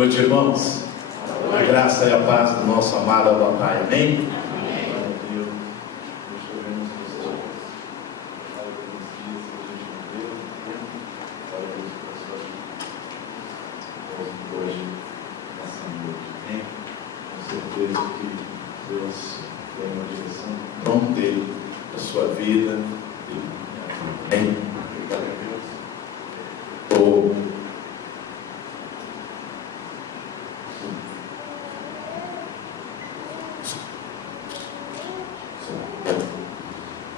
noite, irmãos. A graça e a paz do nosso amado Abba Pai. Amém?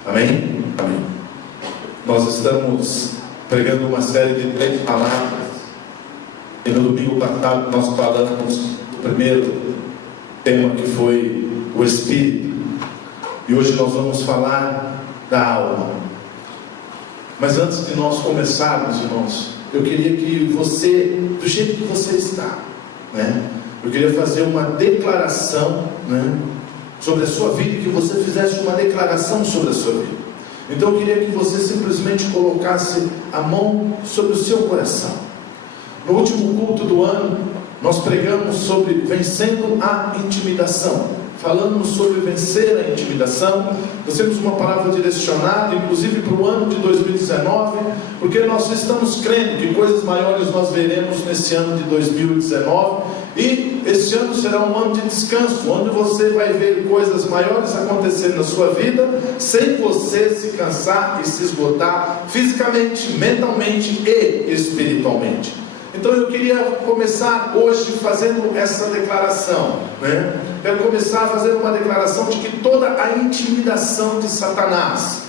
Amém? Amém. Nós estamos pregando uma série de 3 palavras. E no domingo passado nós falamos do primeiro tema, que foi o Espírito. E hoje nós vamos falar da alma. Mas antes de nós começarmos, irmãos, eu queria que você, do jeito que você está, eu queria fazer uma declaração, sobre a sua vida, que você fizesse uma declaração sobre a sua vida. Então eu queria que você simplesmente colocasse a mão sobre o seu coração. No último culto do ano, nós pregamos sobre vencendo a intimidação. Falamos sobre vencer a intimidação. Nós temos uma palavra direcionada, inclusive para o ano de 2019, porque nós estamos crendo que coisas maiores nós veremos nesse ano de 2019. E este ano será um ano de descanso, onde você vai ver coisas maiores acontecer na sua vida, sem você se cansar e se esgotar fisicamente, mentalmente e espiritualmente. Então eu queria começar hoje fazendo essa declaração, Quero começar a fazer uma declaração de que toda a intimidação de Satanás,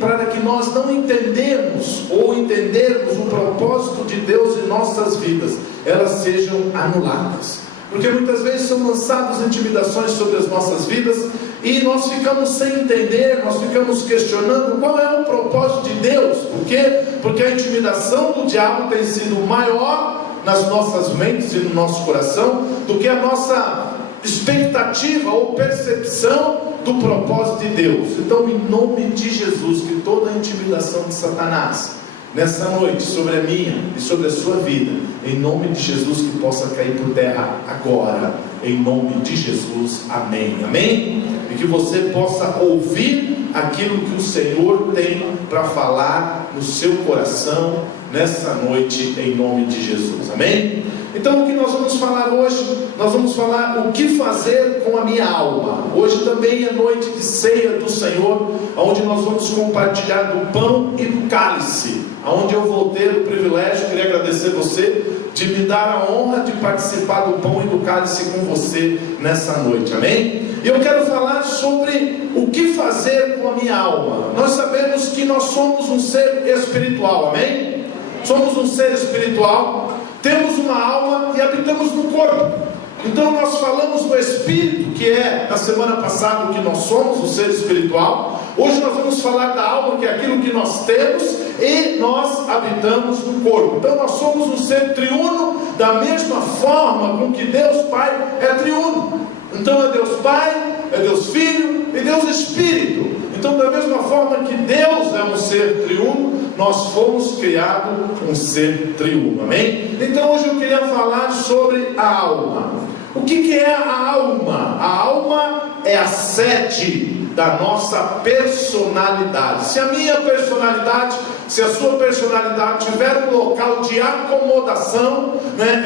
para que nós não entendemos ou entendermos o propósito de Deus em nossas vidas, elas sejam anuladas. Porque muitas vezes são lançadas intimidações sobre as nossas vidas e nós ficamos sem entender, nós ficamos questionando qual é o propósito de Deus. Por quê? Porque a intimidação do diabo tem sido maior nas nossas mentes e no nosso coração do que a nossa expectativa ou percepção do propósito de Deus. Então, em nome de Jesus, que toda a intimidação de Satanás nessa noite sobre a minha e sobre a sua vida, em nome de Jesus, que possa cair por terra agora, em nome de Jesus, amém, amém? E que você possa ouvir aquilo que o Senhor tem para falar no seu coração nessa noite, em nome de Jesus, amém? Então o que nós vamos falar hoje? Nós vamos falar o que fazer com a minha alma. Hoje também é noite de ceia do Senhor, onde nós vamos compartilhar do pão e do cálice, onde eu vou ter o privilégio, queria agradecer você, de me dar a honra de participar do pão e do cálice com você nessa noite, amém? E eu quero falar sobre o que fazer com a minha alma. Nós sabemos que nós somos um ser espiritual, amém? Somos um ser espiritual, temos uma alma e habitamos no corpo. Então nós falamos do Espírito, que é na semana passada o que nós somos, o ser espiritual. Hoje nós vamos falar da alma, que é aquilo que nós temos, e nós habitamos no corpo. Então nós somos um ser triuno, da mesma forma com que Deus Pai é triuno. Então é Deus Pai, é Deus Filho e Deus Espírito. Então da mesma forma que Deus é um ser triuno, nós fomos criados um ser triuno, amém? Então hoje eu queria falar sobre a alma. O que é a alma? A alma é a sede da nossa personalidade. Se a minha personalidade, se a sua personalidade tiver um local de acomodação,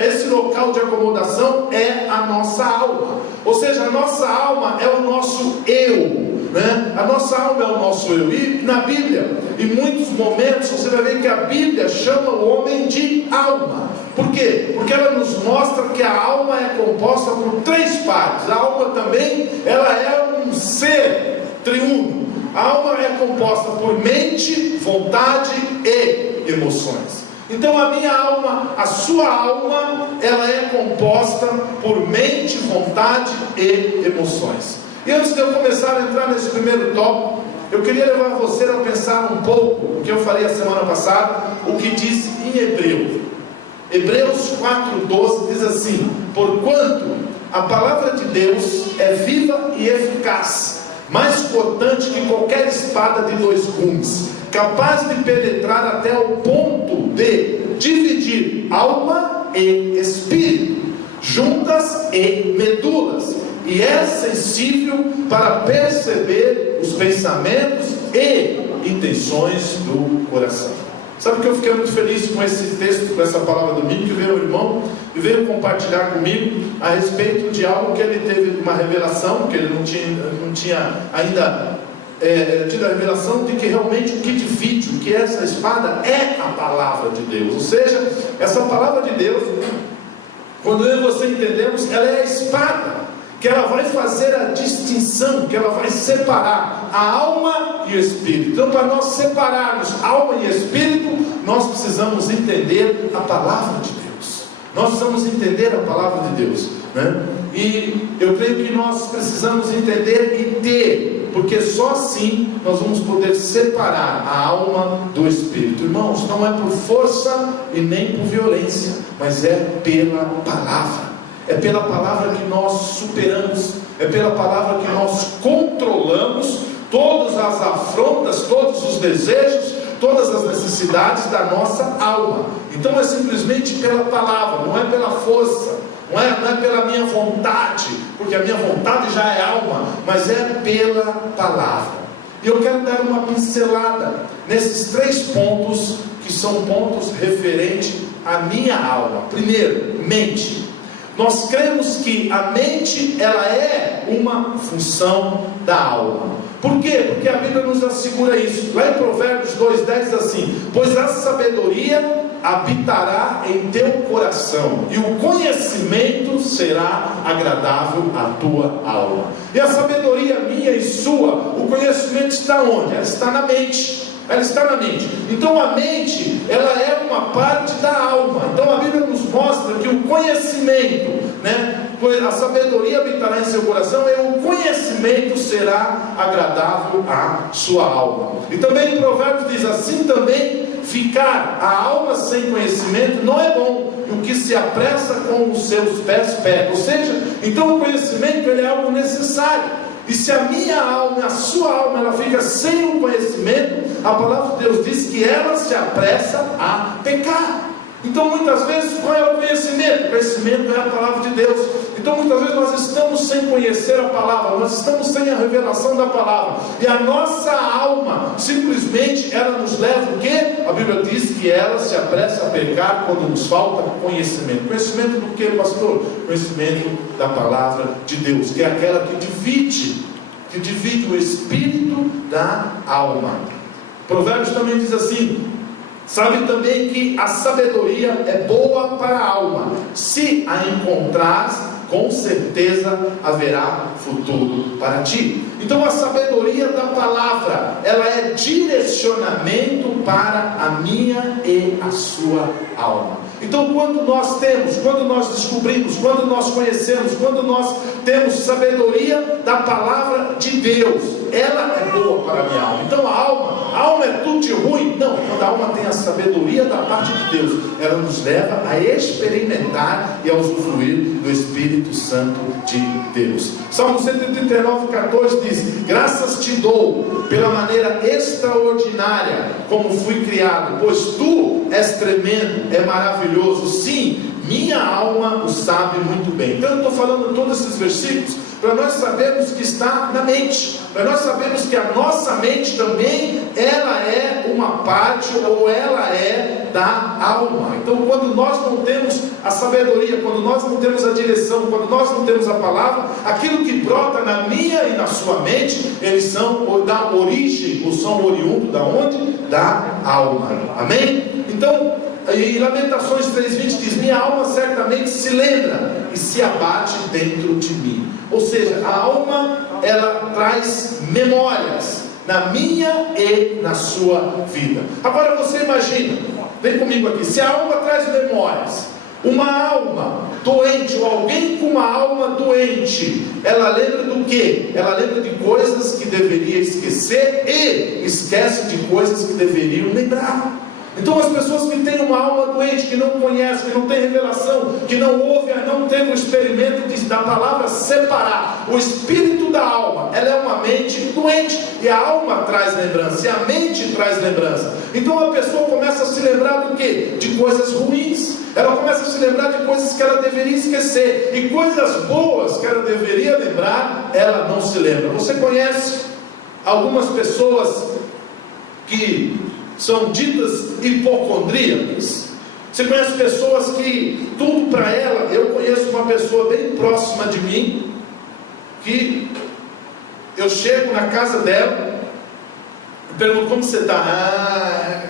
esse local de acomodação é a nossa alma. Ou seja, a nossa alma é o nosso eu. A nossa alma é o nosso eu. E na Bíblia, em muitos momentos, você vai ver que a Bíblia chama o homem de alma. Por quê? Porque ela nos mostra que a alma é composta por 3 partes. A alma também, ela é um ser triuno. A alma é composta por mente, vontade e emoções. Então a minha alma, a sua alma, ela é composta por mente, vontade e emoções. E antes de eu começar a entrar nesse primeiro tópico, eu queria levar você a pensar um pouco o que eu falei a semana passada, o que diz em Hebreus. Hebreus 4:12 diz assim: porquanto a palavra de Deus é viva e eficaz, mais cortante que qualquer espada de 2 gumes, capaz de penetrar até o ponto de dividir alma e espírito, juntas e medulas, e é sensível para perceber os pensamentos e intenções do coração. Sabe que eu fiquei muito feliz com esse texto, com essa palavra domingo, que veio o irmão e veio compartilhar comigo a respeito de algo que ele teve uma revelação, que ele não tinha ainda tido a revelação de que realmente o que divide, o que é essa espada, é a palavra de Deus. Ou seja, essa palavra de Deus, quando eu e você entendemos, ela é a espada, que ela vai fazer a distinção, que ela vai separar a alma e o espírito. Então, para nós separarmos alma e espírito, nós precisamos entender a palavra de Deus. Nós precisamos entender a palavra de Deus, né? E eu creio que nós precisamos entender e ter, porque só assim nós vamos poder separar a alma do espírito. Irmãos, não é por força e nem por violência, mas é pela palavra. É pela palavra que nós superamos, é pela palavra que nós controlamos todas as afrontas, todos os desejos, todas as necessidades da nossa alma. Então é simplesmente pela palavra, não é pela força, não é pela minha vontade, porque a minha vontade já é alma, mas é pela palavra. E eu quero dar uma pincelada nesses 3 pontos, que são pontos referentes à minha alma. Primeiro, mente. Nós cremos que a mente, ela é uma função da alma. Por quê? Porque a Bíblia nos assegura isso. Lá em Provérbios 2:10 diz assim: pois a sabedoria habitará em teu coração, e o conhecimento será agradável à tua alma. E a sabedoria minha e sua, o conhecimento está onde? Ela está na mente. Ela está na mente. Então a mente, ela é uma parte da alma. Então a Bíblia nos mostra que o conhecimento, né, a sabedoria habitará em seu coração, e o conhecimento será agradável à sua alma. E também em Provérbios diz assim também: ficar a alma sem conhecimento não é bom, e o que se apressa com os seus pés pega. Ou seja, então o conhecimento, ele é algo necessário. E se a minha alma, a sua alma, ela fica sem o conhecimento, a palavra de Deus diz que ela se apressa a pecar. Então muitas vezes, qual é o conhecimento? O conhecimento é a palavra de Deus. Então muitas vezes nós estamos sem conhecer a palavra, nós estamos sem a revelação da palavra, e a nossa alma, simplesmente, ela nos leva o quê? A Bíblia diz que ela se apressa a pecar quando nos falta conhecimento. Conhecimento do que, pastor? Conhecimento da palavra de Deus, que é aquela que divide o espírito da alma. Provérbios também diz assim: sabe também que a sabedoria é boa para a alma, se a encontrares, com certeza haverá futuro para ti. Então a sabedoria da palavra, ela é direcionamento para a minha e a sua alma. Então quando nós descobrimos, quando nós conhecemos, quando nós temos sabedoria da palavra de Deus, ela é boa para a minha alma. Então a alma é tudo de ruim? Não, quando a alma tem a sabedoria da parte de Deus, ela nos leva a experimentar e a usufruir do Espírito Santo de Deus. Salmo 139:14 diz: graças te dou pela maneira extraordinária como fui criado, pois tu és tremendo, é maravilhoso, sim, minha alma o sabe muito bem. Então eu estou falando todos esses versículos para nós sabermos que está na mente, para nós sabermos que a nossa mente também, ela é uma parte, ou ela é da alma. Então quando nós não temos a sabedoria, quando nós não temos a direção, quando nós não temos a palavra, aquilo que brota na minha e na sua mente, eles são da origem, ou são oriundos da onde? Da alma. Amém? Então, em Lamentações 3:20 diz: minha alma certamente se lembra e se abate dentro de mim. Ou seja, a alma, ela traz memórias na minha e na sua vida. Agora você imagina, vem comigo aqui, se a alma traz memórias, uma alma doente, ou alguém com uma alma doente, ela lembra do quê? Ela lembra de coisas que deveria esquecer e esquece de coisas que deveriam lembrar. Então as pessoas que têm uma alma doente, que não conhecem, que não tem revelação, que não ouvem, não têm o experimento da palavra separar o espírito da alma, ela é uma mente doente. doente, e a alma traz lembrança, e a mente traz lembrança. Então a pessoa começa a se lembrar do quê? De coisas ruins. Ela começa a se lembrar de coisas que ela deveria esquecer, e coisas boas que ela deveria lembrar, ela não se lembra. Você conhece algumas pessoas que são ditas hipocondríacas? Você conhece pessoas que tudo para ela... Eu conheço uma pessoa bem próxima de mim, que eu chego na casa dela e pergunto: como você está?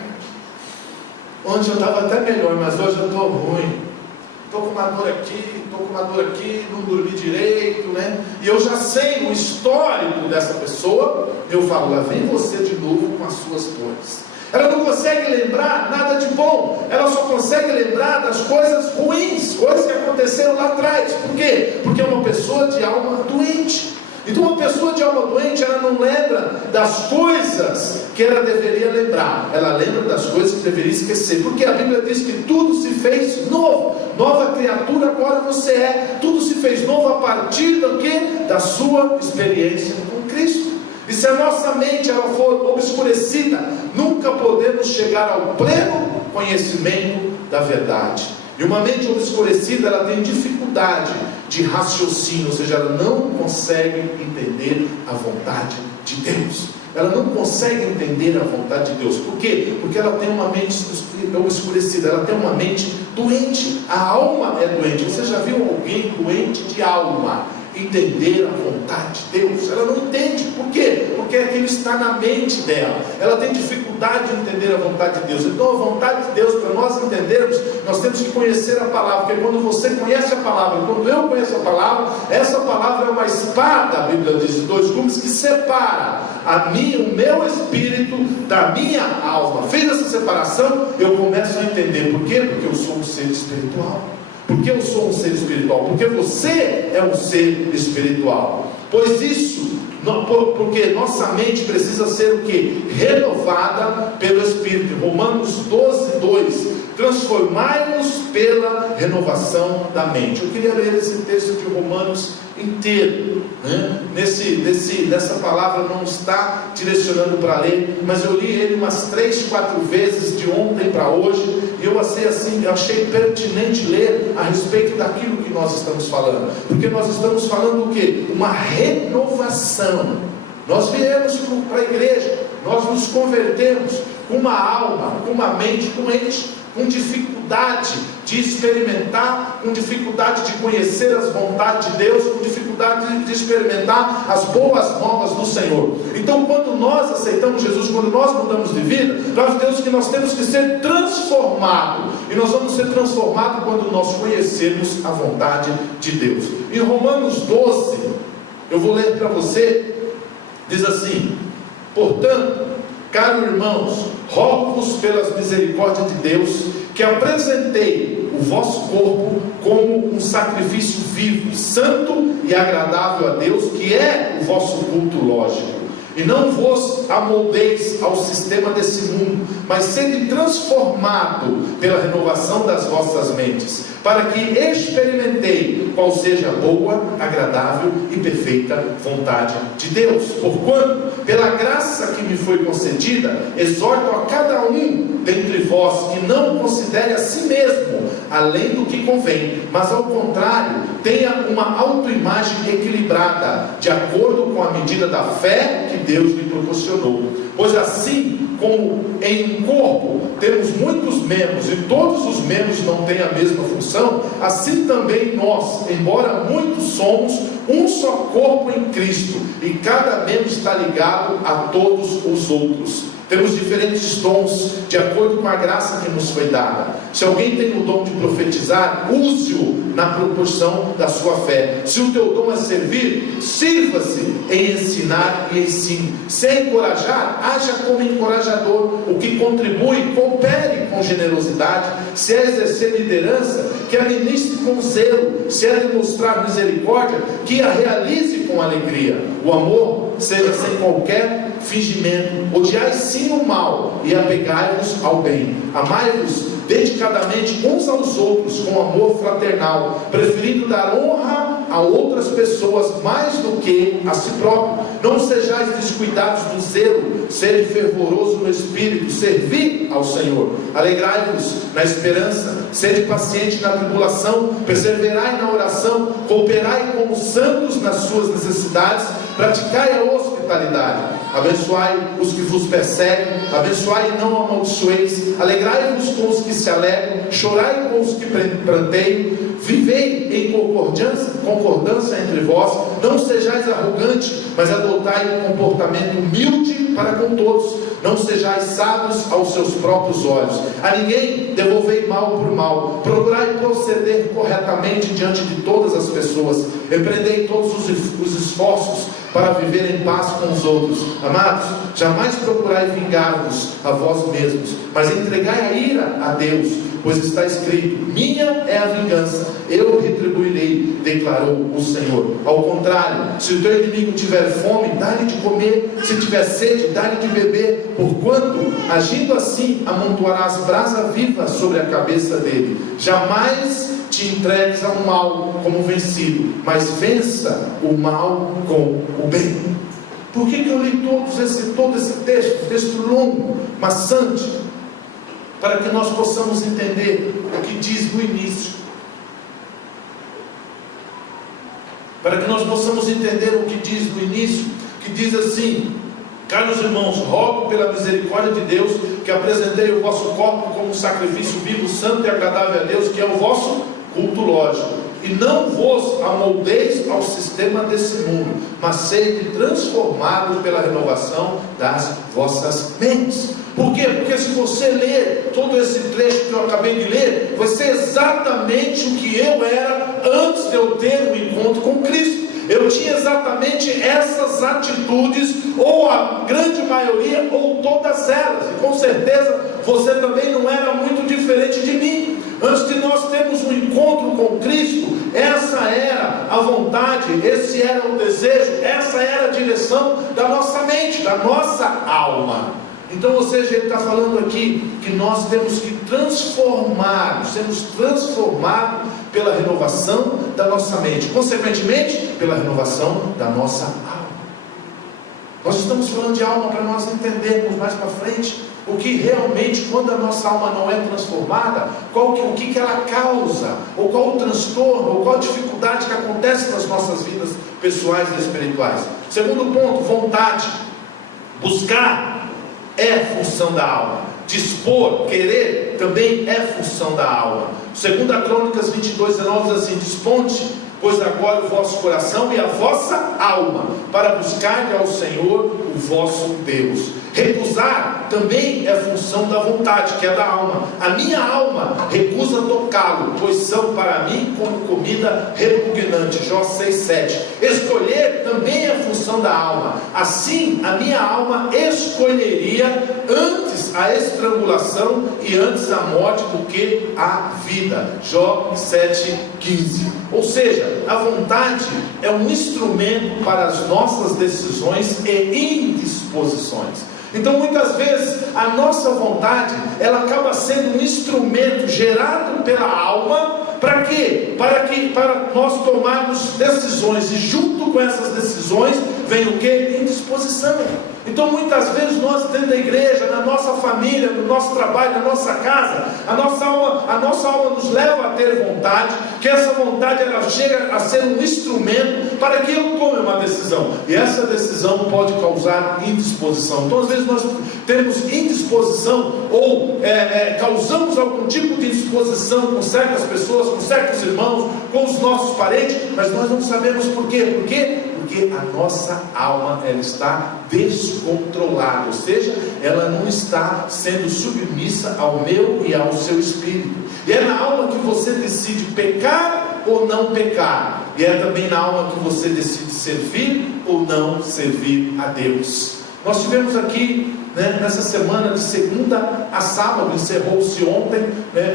Ontem eu estava até melhor, mas hoje eu estou ruim. Estou com uma dor aqui, não dormi direito, né? E eu já sei o histórico dessa pessoa. Eu falo: lá vem você de novo com as suas dores. Ela não consegue lembrar nada de bom, ela só consegue lembrar das coisas ruins, coisas que aconteceram lá atrás. Por quê? Porque é uma pessoa de alma doente. Então uma pessoa de alma doente, ela não lembra das coisas que ela deveria lembrar, ela lembra das coisas que deveria esquecer, porque a Bíblia diz que tudo se fez novo, nova criatura agora você é, tudo se fez novo a partir do quê? Da sua experiência com Cristo. E se a nossa mente ela for obscurecida, nunca podemos chegar ao pleno conhecimento da verdade. E uma mente obscurecida, ela tem dificuldade de raciocínio, ou seja, ela não consegue entender a vontade de Deus. Ela não consegue entender a vontade de Deus. Por quê? Porque ela tem uma mente obscurecida, ela tem uma mente doente. A alma é doente. Você já viu alguém doente de alma entender a vontade de Deus? Ela não entende. Por quê? Porque aquilo está na mente dela. Ela tem dificuldade de entender a vontade de Deus. Então a vontade de Deus, para nós entendermos, nós temos que conhecer a palavra. Porque quando você conhece a palavra, quando eu conheço a palavra, essa palavra é uma espada, a Bíblia diz, de dois gumes, que separa o meu espírito da minha alma. Fez essa separação, eu começo a entender. Por quê? Porque eu sou um ser espiritual. Porque eu sou um ser espiritual? Porque você é um ser espiritual. Pois isso, porque nossa mente precisa ser o quê? Renovada pelo Espírito. Romanos 12, 2. Transformai-nos pela renovação da mente. Eu queria ler esse texto de Romanos inteiro, né? Nessa palavra não está direcionando para ler, mas eu li ele umas 3, 4 vezes de ontem para hoje, e eu achei pertinente ler a respeito daquilo que nós estamos falando, porque nós estamos falando o quê? Uma renovação. Nós viemos para a igreja, nós nos convertemos com uma alma, com uma mente doente, com dificuldade de experimentar, com dificuldade de conhecer as vontades de Deus, com dificuldade de experimentar as boas novas do Senhor. Então quando nós aceitamos Jesus, quando nós mudamos de vida, nós temos que ser transformados, e nós vamos ser transformados quando nós conhecermos a vontade de Deus. Em Romanos 12, eu vou ler para você, diz assim: portanto, caros irmãos, rogo-vos pelas misericórdias de Deus, que apresentei o vosso corpo como um sacrifício vivo, santo e agradável a Deus, que é o vosso culto lógico. E não vos amoldeis ao sistema desse mundo, mas sede transformado pela renovação das vossas mentes, para que experimentei qual seja a boa, agradável e perfeita vontade de Deus. Porquanto, pela graça que me foi concedida, exorto a cada um dentre vós que não considere a si mesmo além do que convém, mas ao contrário, tenha uma autoimagem equilibrada, de acordo com a medida da fé que Deus lhe proporcionou. Pois assim como em um corpo temos muitos membros, e todos os membros não têm a mesma função, assim também nós, embora muitos somos, um só corpo em Cristo, e cada membro está ligado a todos os outros. Temos diferentes dons, de acordo com a graça que nos foi dada. Se alguém tem o dom de profetizar, use-o na proporção da sua fé. Se o teu dom é servir, sirva-se em ensinar e ensine. Se é encorajar, haja como encorajador. O que contribui, coopere com generosidade. Se é exercer liderança, que a ministre com zelo. Se é demonstrar misericórdia, que a realize com alegria. O amor seja sem qualquer fingimento. Odiai sim o mal e apegai-vos ao bem. Amai-vos dedicadamente uns aos outros com amor fraternal, preferindo dar honra a outras pessoas mais do que a si próprio. Não sejais descuidados do zelo, sede fervoroso no espírito, servi ao Senhor. Alegrai-vos na esperança, sede paciente na tribulação, perseverai na oração, cooperai com os santos nas suas necessidades, praticai a hospitalidade. Abençoai os que vos perseguem, abençoai e não amaldiçoeis, alegrai-vos com os que se alegram, chorai com os que pranteiam, vivei em concordância entre vós, não sejais arrogantes, mas adotai um comportamento humilde para com todos, não sejais sábios aos seus próprios olhos, a ninguém devolvei mal por mal, procurai proceder corretamente diante de todas as pessoas, empreendei todos os esforços para viver em paz com os outros. Amados, jamais procurai vingar-vos a vós mesmos, mas entregai a ira a Deus, pois está escrito: minha é a vingança, eu retribuirei, declarou o Senhor. Ao contrário, se o teu inimigo tiver fome, dá-lhe de comer, se tiver sede, dá-lhe de beber, porquanto, agindo assim, amontoarás brasa viva sobre a cabeça dele. Jamais te entregues ao mal como vencido, mas vença o mal com o bem. Por que eu li todo esse texto longo, maçante? Para que nós possamos entender o que diz no início. Para que nós possamos entender o que diz no início, que diz assim: caros irmãos, rogo pela misericórdia de Deus que apresentei o vosso corpo como um sacrifício vivo, santo e agradável a Deus, que é o vosso culto lógico. E não vos amoldeis ao sistema desse mundo, mas sede transformados pela renovação das vossas mentes. Por quê? Porque se você ler todo esse trecho que eu acabei de ler, vai ser exatamente o que eu era antes de eu ter um encontro com Cristo. Eu tinha exatamente essas atitudes, ou a grande maioria, ou todas elas. E com certeza você também não era muito diferente de mim. Antes de nós termos um encontro com Cristo, essa era a vontade, esse era o desejo, essa era a direção da nossa mente, da nossa alma. Então, ou seja, ele está falando aqui que nós temos que sermos transformados pela renovação da nossa mente, consequentemente, pela renovação da nossa alma. Nós estamos falando de alma para nós entendermos mais para frente o que realmente, quando a nossa alma não é transformada, o que ela causa, ou qual o transtorno, ou qual a dificuldade que acontece nas nossas vidas pessoais e espirituais. Segundo ponto, vontade. Buscar é função da alma. Dispor, querer, também é função da alma. 2 Crônicas 22:19 diz assim: disponte, pois agora o vosso coração e a vossa alma, para buscar ao Senhor o vosso Deus. Recusar também é função da vontade, que é da alma. A minha alma recusa tocá-lo, pois são para mim como comida repugnante. Jó 6:7. Escolher também é função da alma. Assim, a minha alma escolheria antes a estrangulação e antes a morte do que a vida. Jó 7:15. Ou seja, a vontade é um instrumento para as nossas decisões e indisposições. Então, muitas vezes, a nossa vontade, ela acaba sendo um instrumento gerado pela alma. Para quê? Para nós tomarmos decisões, e junto com essas decisões, vem o quê? Indisposição. Então, muitas vezes, nós dentro da igreja, na nossa família, no nosso trabalho, na nossa casa, a nossa alma nos leva a ter vontade, que essa vontade, ela chega a ser um instrumento para que eu tome uma decisão, e essa decisão pode causar indisposição. Então, às vezes, nós temos indisposição, ou causamos algum tipo de indisposição com certas pessoas, com certos irmãos, com os nossos parentes, mas nós não sabemos por quê. Por quê? Porque a nossa alma, ela está descontrolada, ou seja, ela não está sendo submissa ao meu e ao seu espírito. E é na alma que você decide pecar ou não pecar, e é também na alma que você decide servir ou não servir a Deus. Nós tivemos aqui, nessa semana, de segunda a sábado, encerrou-se ontem,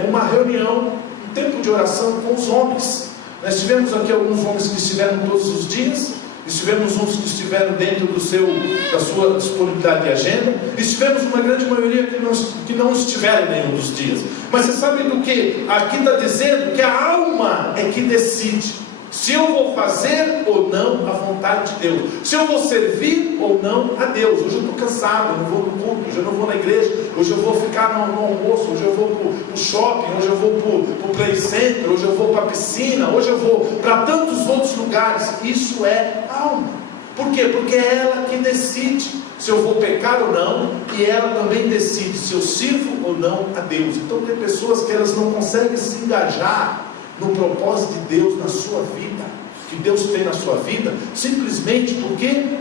uma reunião, um tempo de oração com os homens. Nós tivemos aqui alguns homens que estiveram todos os dias, e tivemos uns que estiveram dentro da sua disponibilidade de agenda, e tivemos uma grande maioria que não estiveram nenhum dos dias. Mas você sabe do que? Aqui está dizendo que a alma é que decide. se eu vou fazer ou não a vontade de Deus, se eu vou servir ou não a Deus. Hoje eu estou cansado, eu não vou no culto, hoje eu não vou na igreja, hoje eu vou ficar no almoço, hoje eu vou para o shopping, hoje eu vou para o play center, hoje eu vou para a piscina, hoje eu vou para tantos outros lugares. Isso é alma. Por quê? Porque é ela que decide se eu vou pecar ou não, e ela também decide se eu sirvo ou não a Deus. Então tem pessoas que elas não conseguem se engajar no propósito de Deus na sua vida, que Deus tem na sua vida, simplesmente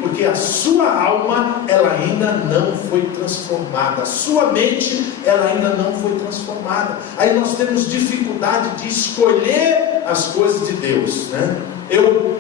porque a sua alma, ela ainda não foi transformada, a sua mente, ela ainda não foi transformada. Aí nós temos dificuldade de escolher as coisas de Deus, né? Eu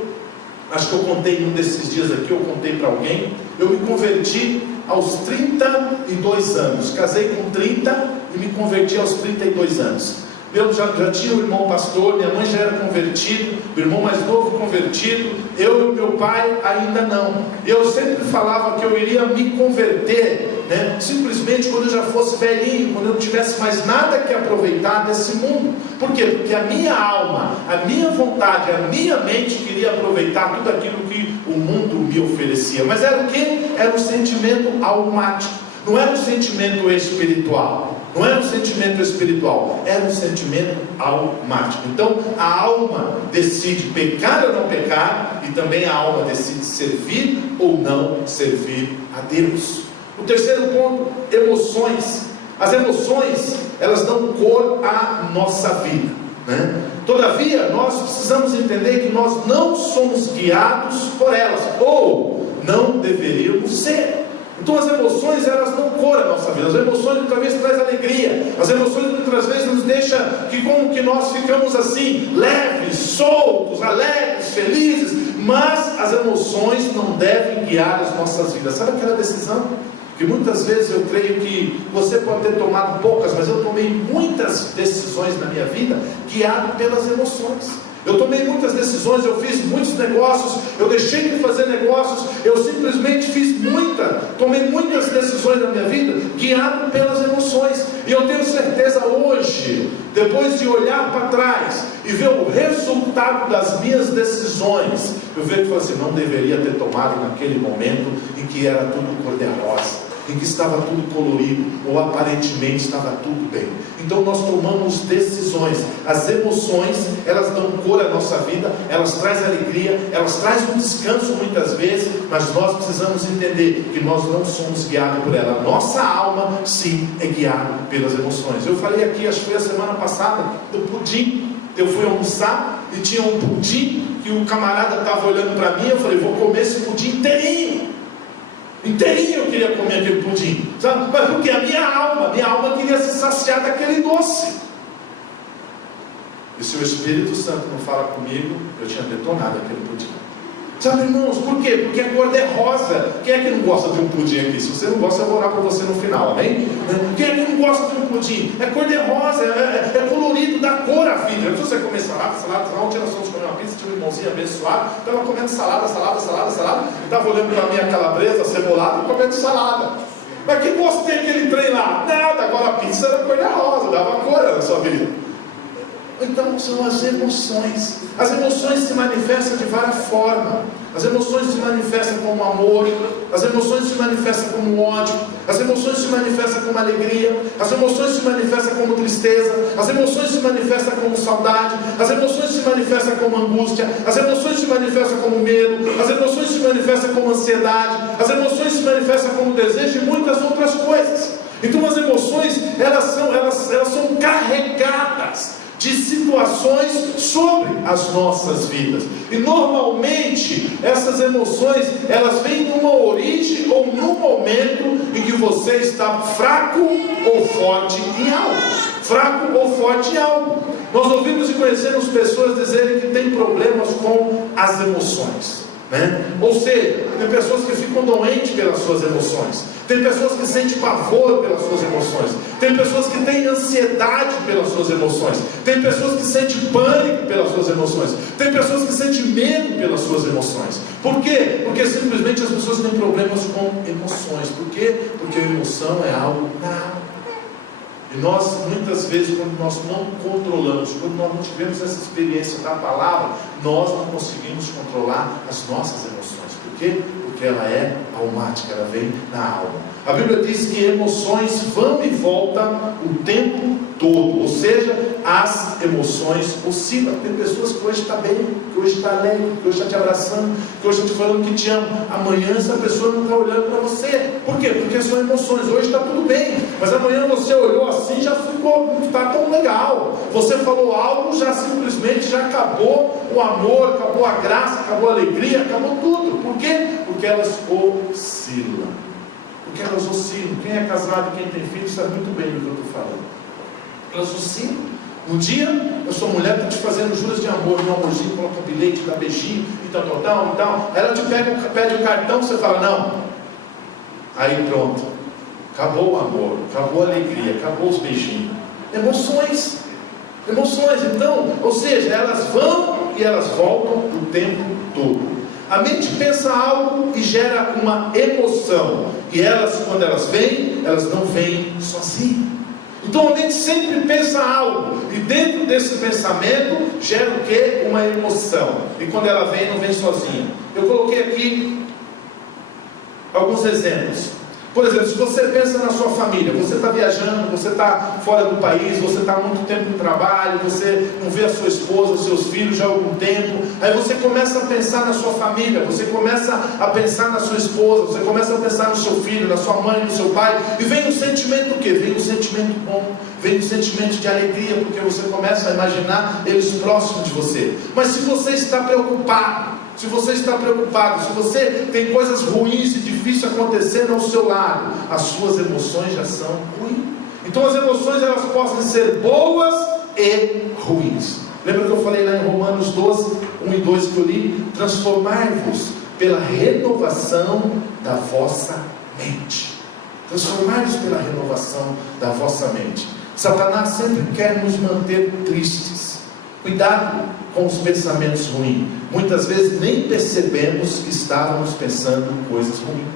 acho que eu contei um desses dias aqui, eu contei para alguém, eu me converti aos 32 anos, casei com 30 e me converti aos 32 anos. Eu já tinha um irmão pastor, minha mãe já era convertido, o irmão mais novo convertido, eu e meu pai ainda não. Eu sempre falava que eu iria me converter, né, simplesmente quando eu já fosse velhinho, quando eu não tivesse mais nada que aproveitar desse mundo. Por quê? Porque a minha alma, a minha vontade, a minha mente queria aproveitar tudo aquilo que o mundo me oferecia. Mas era o quê? Era um sentimento almático, não era um sentimento espiritual. Não era um sentimento espiritual, era um sentimento almático. Então a alma decide pecar ou não pecar, e também a alma decide servir ou não servir a Deus. O terceiro ponto, emoções. As emoções, elas dão cor à nossa vida, né? Todavia, nós precisamos entender que nós não somos guiados por elas, ou não deveríamos ser. Então as emoções, elas dão cor à nossa vida. As emoções muitas vezes trazem alegria, as emoções muitas vezes nos deixam que como que nós ficamos assim, leves, soltos, alegres, felizes. Mas as emoções não devem guiar as nossas vidas. Sabe aquela decisão? Que muitas vezes eu creio que você pode ter tomado poucas, mas eu tomei muitas decisões na minha vida guiado pelas emoções. Eu tomei muitas decisões, eu fiz muitos negócios, eu deixei de fazer negócios, eu simplesmente tomei muitas decisões na minha vida, guiado pelas emoções. E eu tenho certeza hoje, depois de olhar para trás e ver o resultado das minhas decisões, eu vejo que assim, não deveria ter tomado naquele momento em que era tudo cor-de-rosa, em que estava tudo colorido, ou aparentemente estava tudo bem. Então nós tomamos decisões. As emoções, elas dão cor à nossa vida, elas trazem alegria, elas trazem um descanso muitas vezes, mas nós precisamos entender que nós não somos guiados por ela. Nossa alma sim é guiada pelas emoções. Eu falei aqui, acho que foi a semana passada, do pudim. Eu fui almoçar e tinha um pudim que o camarada estava olhando para mim, eu falei, vou comer esse pudim inteirinho eu queria comer aquele pudim, sabe? Mas porque a minha alma queria se saciar daquele doce. E se o Espírito Santo não fala comigo, eu tinha detonado aquele pudim. Sabe, irmãos, por quê? Porque a cor-de-rosa. Quem é que não gosta de um pudim aqui? Se você não gosta, eu vou orar para você no final, amém? Quem é que não gosta de um pudim? É cor-de-rosa, é colorido, dá cor à vida. Então você come salada, ontem nós fomos comer uma pizza, tinha uma irmãozinha abençoada, estava comendo salada, estava olhando para a minha calabresa, cebolada, e comendo salada. Mas que gosto tem aquele trem lá? Nada, agora a pizza era cor-de-rosa, dava cor na sua vida. Então são as emoções. As emoções se manifestam de várias formas. As emoções se manifestam como amor, as emoções se manifestam como ódio, as emoções se manifestam como alegria, as emoções se manifestam como tristeza, as emoções se manifestam como saudade, as emoções se manifestam como angústia, as emoções se manifestam como medo, as emoções se manifestam como ansiedade, as emoções se manifestam como desejo e muitas outras coisas. Então as emoções, elas são carregadas de situações sobre as nossas vidas. E normalmente essas emoções, elas vêm numa origem ou num momento em que você está fraco ou forte em algo. Fraco ou forte em algo. Nós ouvimos e conhecemos pessoas dizerem que têm problemas com as emoções, né? Ou seja, tem pessoas que ficam doentes pelas suas emoções, tem pessoas que sentem pavor pelas suas emoções, tem pessoas que têm ansiedade pelas suas emoções, tem pessoas que sentem pânico pelas suas emoções, tem pessoas que sentem medo pelas suas emoções. Por quê? Porque simplesmente as pessoas têm problemas com emoções. Por quê? Porque a emoção é algo na alma. E nós, muitas vezes, quando nós não controlamos, quando nós não tivemos essa experiência da palavra, nós não conseguimos controlar as nossas emoções. Por quê? Porque ela é almática, ela vem na alma. A Bíblia diz que emoções vão e voltam o tempo todo, ou seja, as emoções oscilam. Tem pessoas que hoje está bem, que hoje está alegre, que hoje está te abraçando, que hoje está te falando que te ama. Amanhã essa pessoa não está olhando para você. Por quê? Porque são emoções. Hoje está tudo bem, mas amanhã você olhou assim, já ficou, não está tão legal. Você falou algo, já simplesmente já acabou o amor, acabou a graça, acabou a alegria, acabou tudo. Por quê? Porque elas oscilam. Porque elas oscilam. Quem é casado e quem tem filho sabe muito bem do que eu estou falando. Elas oscilam. Um dia, a sua mulher está te fazendo juras de amor, um amorzinho, coloca um bilhete, dá beijinho, e tal. Aí ela te pede o cartão, você fala, não. Aí pronto. Acabou o amor, acabou a alegria, acabou os beijinhos. Emoções. Emoções, então, ou seja, elas vão e elas voltam o tempo todo. A mente pensa algo e gera uma emoção. E elas, quando elas vêm, elas não vêm sozinhas. Então a mente sempre pensa algo. E dentro desse pensamento, gera o quê? Uma emoção. E quando ela vem, não vem sozinha. Eu coloquei aqui alguns exemplos. Por exemplo, se você pensa na sua família, você está viajando, você está fora do país, você está há muito tempo no trabalho, você não vê a sua esposa, os seus filhos já há algum tempo, aí você começa a pensar na sua família, você começa a pensar na sua esposa, você começa a pensar no seu filho, na sua mãe, no seu pai, e vem um sentimento do quê? Vem um sentimento bom, vem um sentimento de alegria, porque você começa a imaginar eles próximos de você. Mas se você está preocupado, se você está preocupado, se você tem coisas ruins e difíceis acontecendo ao seu lado, as suas emoções já são ruins. Então as emoções elas podem ser boas e ruins. Lembra que eu falei lá em Romanos 12, 1 e 2 que eu li? Transformai-vos pela renovação da vossa mente. Transformai-vos pela renovação da vossa mente. Satanás sempre quer nos manter tristes. Cuidado com os pensamentos ruins. Muitas vezes nem percebemos que estávamos pensando coisas ruins.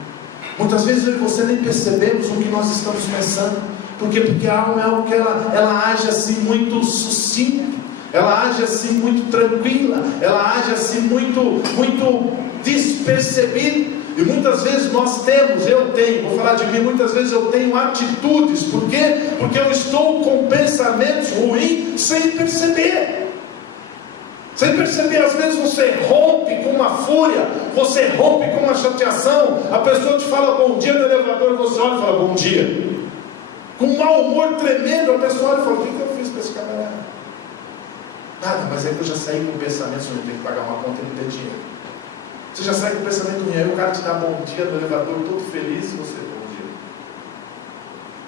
Muitas vezes eu e você nem percebemos o que nós estamos pensando. Por quê? Porque a alma é algo que ela age assim muito sucinto, ela age assim muito tranquila, ela age assim muito despercebida. E muitas vezes eu tenho, vou falar de mim, muitas vezes eu tenho atitudes. Por quê? Porque eu estou com pensamentos ruins sem perceber. Sem perceber, às vezes você rompe com uma fúria, você rompe com uma chateação, a pessoa te fala bom dia no elevador, você olha e fala bom dia. Com um mau humor tremendo, a pessoa olha e fala, o que eu fiz com esse camarada? Nada, mas é que eu já saí com o pensamento, eu tenho que pagar uma conta e não tem dinheiro. Você já sai com o pensamento ruim, aí o cara te dá bom dia no elevador, todo feliz, e você bom dia.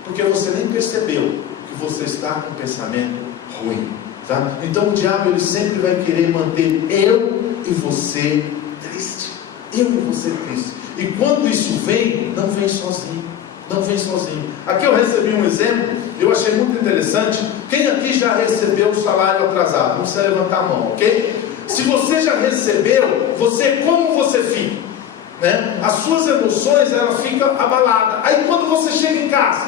Porque você nem percebeu que você está com um pensamento ruim. Tá? Então o diabo ele sempre vai querer manter eu e você triste. Eu e você triste. E quando isso vem, não vem sozinho. Não vem sozinho. Aqui eu recebi um exemplo, eu achei muito interessante. Quem aqui já recebeu o salário atrasado? Não precisa levantar a mão, ok? Se você já recebeu, como você fica? Né? As suas emoções, ela fica abalada. Aí quando você chega em casa,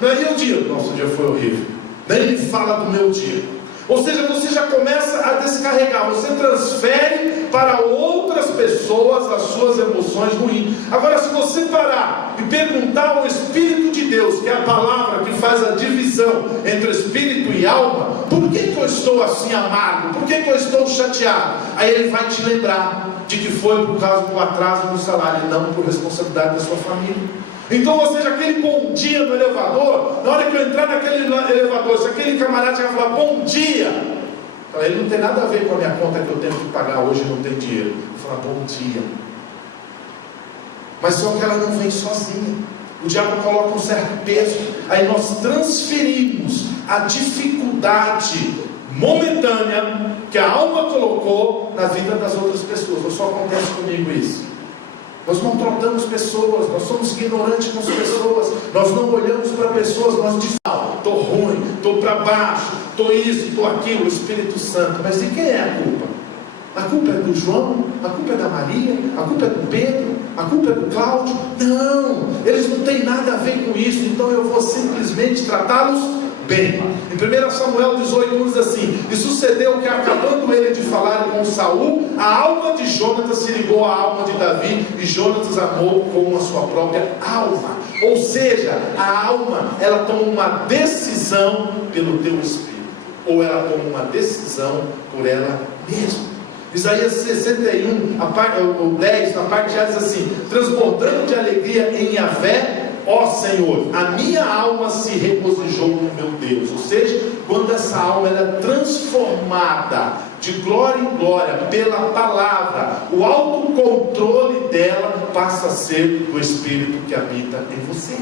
e o dia? Nossa, o dia foi horrível. Nem me fala do meu dia. Ou seja, você já começa a descarregar, você transfere para outras pessoas as suas emoções ruins. Agora, se você parar e perguntar ao Espírito de Deus, que é a palavra que faz a divisão entre espírito e alma, por que eu estou assim amargo? Por que eu estou chateado? Aí ele vai te lembrar de que foi por causa do atraso no salário, e não por responsabilidade da sua família. Então, ou seja, aquele bom dia no elevador, na hora que eu entrar naquele elevador, se aquele camarada vai falar bom dia, ele não tem nada a ver com a minha conta que eu tenho que pagar hoje, não tem dinheiro. Eu vou falar bom dia. Mas só que ela não vem sozinha. O diabo coloca um certo peso. Aí nós transferimos a dificuldade momentânea que a alma colocou na vida das outras pessoas. Não só acontece comigo isso. Nós não tratamos pessoas, nós somos ignorantes com as pessoas, nós não olhamos para pessoas, nós dizemos, estou ruim, estou para baixo, estou isso, estou aquilo, o Espírito Santo. Mas de quem é a culpa? A culpa é do João, a culpa é da Maria, a culpa é do Pedro, a A culpa é do Cláudio? Não, eles não têm nada a ver com isso, então eu vou simplesmente tratá-los bem. Em 1 Samuel 18 diz assim: e sucedeu que, acabando ele de falar com Saul, a alma de Jonatas se ligou à alma de Davi, e Jonatas amou como a sua própria alma. Ou seja, a alma, ela toma uma decisão pelo teu espírito, ou ela toma uma decisão por ela mesma. Isaías 61, o 10, na parte A diz assim: transbordando de alegria em Yahvé, ó Senhor, a minha alma se regozijou no meu Deus. Ou seja, quando essa alma ela é transformada de glória em glória pela palavra, o autocontrole dela passa a ser o Espírito que habita em você.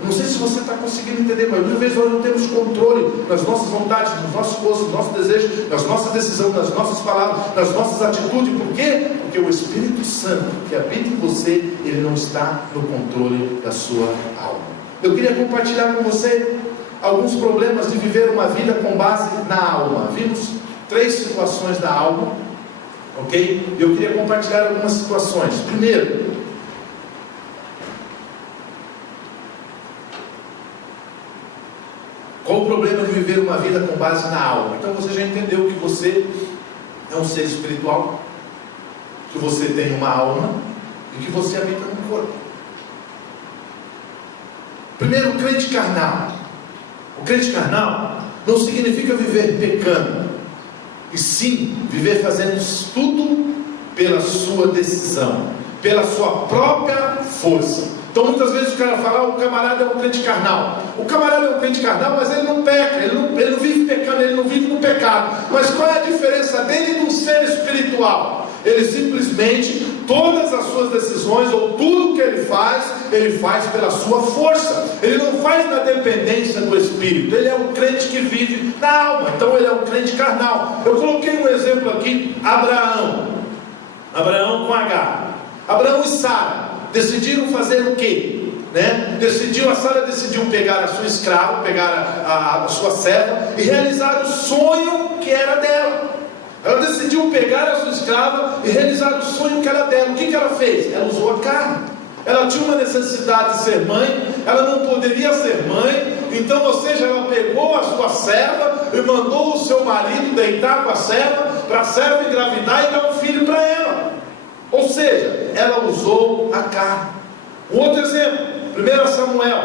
Eu não sei se você está conseguindo entender, mas muitas vezes nós não temos controle nas nossas vontades, nos nossos gostos, nos nossos desejos, nas nossas decisões, nas nossas palavras, nas nossas atitudes. Por quê? Porque o Espírito Santo que habita em você, ele não está no controle da sua alma. Eu queria compartilhar com você alguns problemas de viver uma vida com base na alma. Vimos 3 situações da alma, ok? Eu queria compartilhar algumas situações. Primeiro, qual o problema de viver uma vida com base na alma? Então você já entendeu que você é um ser espiritual, que você tem uma alma e que você habita no corpo. Primeiro, o crente carnal. O crente carnal não significa viver pecando, e sim viver fazendo tudo pela sua decisão, pela sua própria força. Então muitas vezes o cara fala: o camarada é um crente carnal. O camarada é um crente carnal, mas ele não peca, ele não vive pecando, ele não vive no pecado. Mas qual é a diferença dele e de um ser espiritual? Ele simplesmente, todas as suas decisões, ou tudo que ele faz pela sua força. Ele não faz na dependência do Espírito. Ele é um crente que vive na alma, então ele é um crente carnal. Eu coloquei um exemplo aqui: Abraão com H. Abraão e Sara decidiram fazer o quê? A Sara decidiu pegar a sua escrava, pegar a sua serva e realizar o sonho que era dela. Ela decidiu pegar a sua escrava e realizar o sonho que era dela. O que ela fez? Ela usou a carne. Ela tinha uma necessidade de ser mãe, ela não poderia ser mãe, então, ou seja, ela pegou a sua serva e mandou o seu marido deitar com a serva, para a serva engravidar e dar um filho para ela. Ou seja, ela usou a carne. Um outro exemplo, 1 Samuel.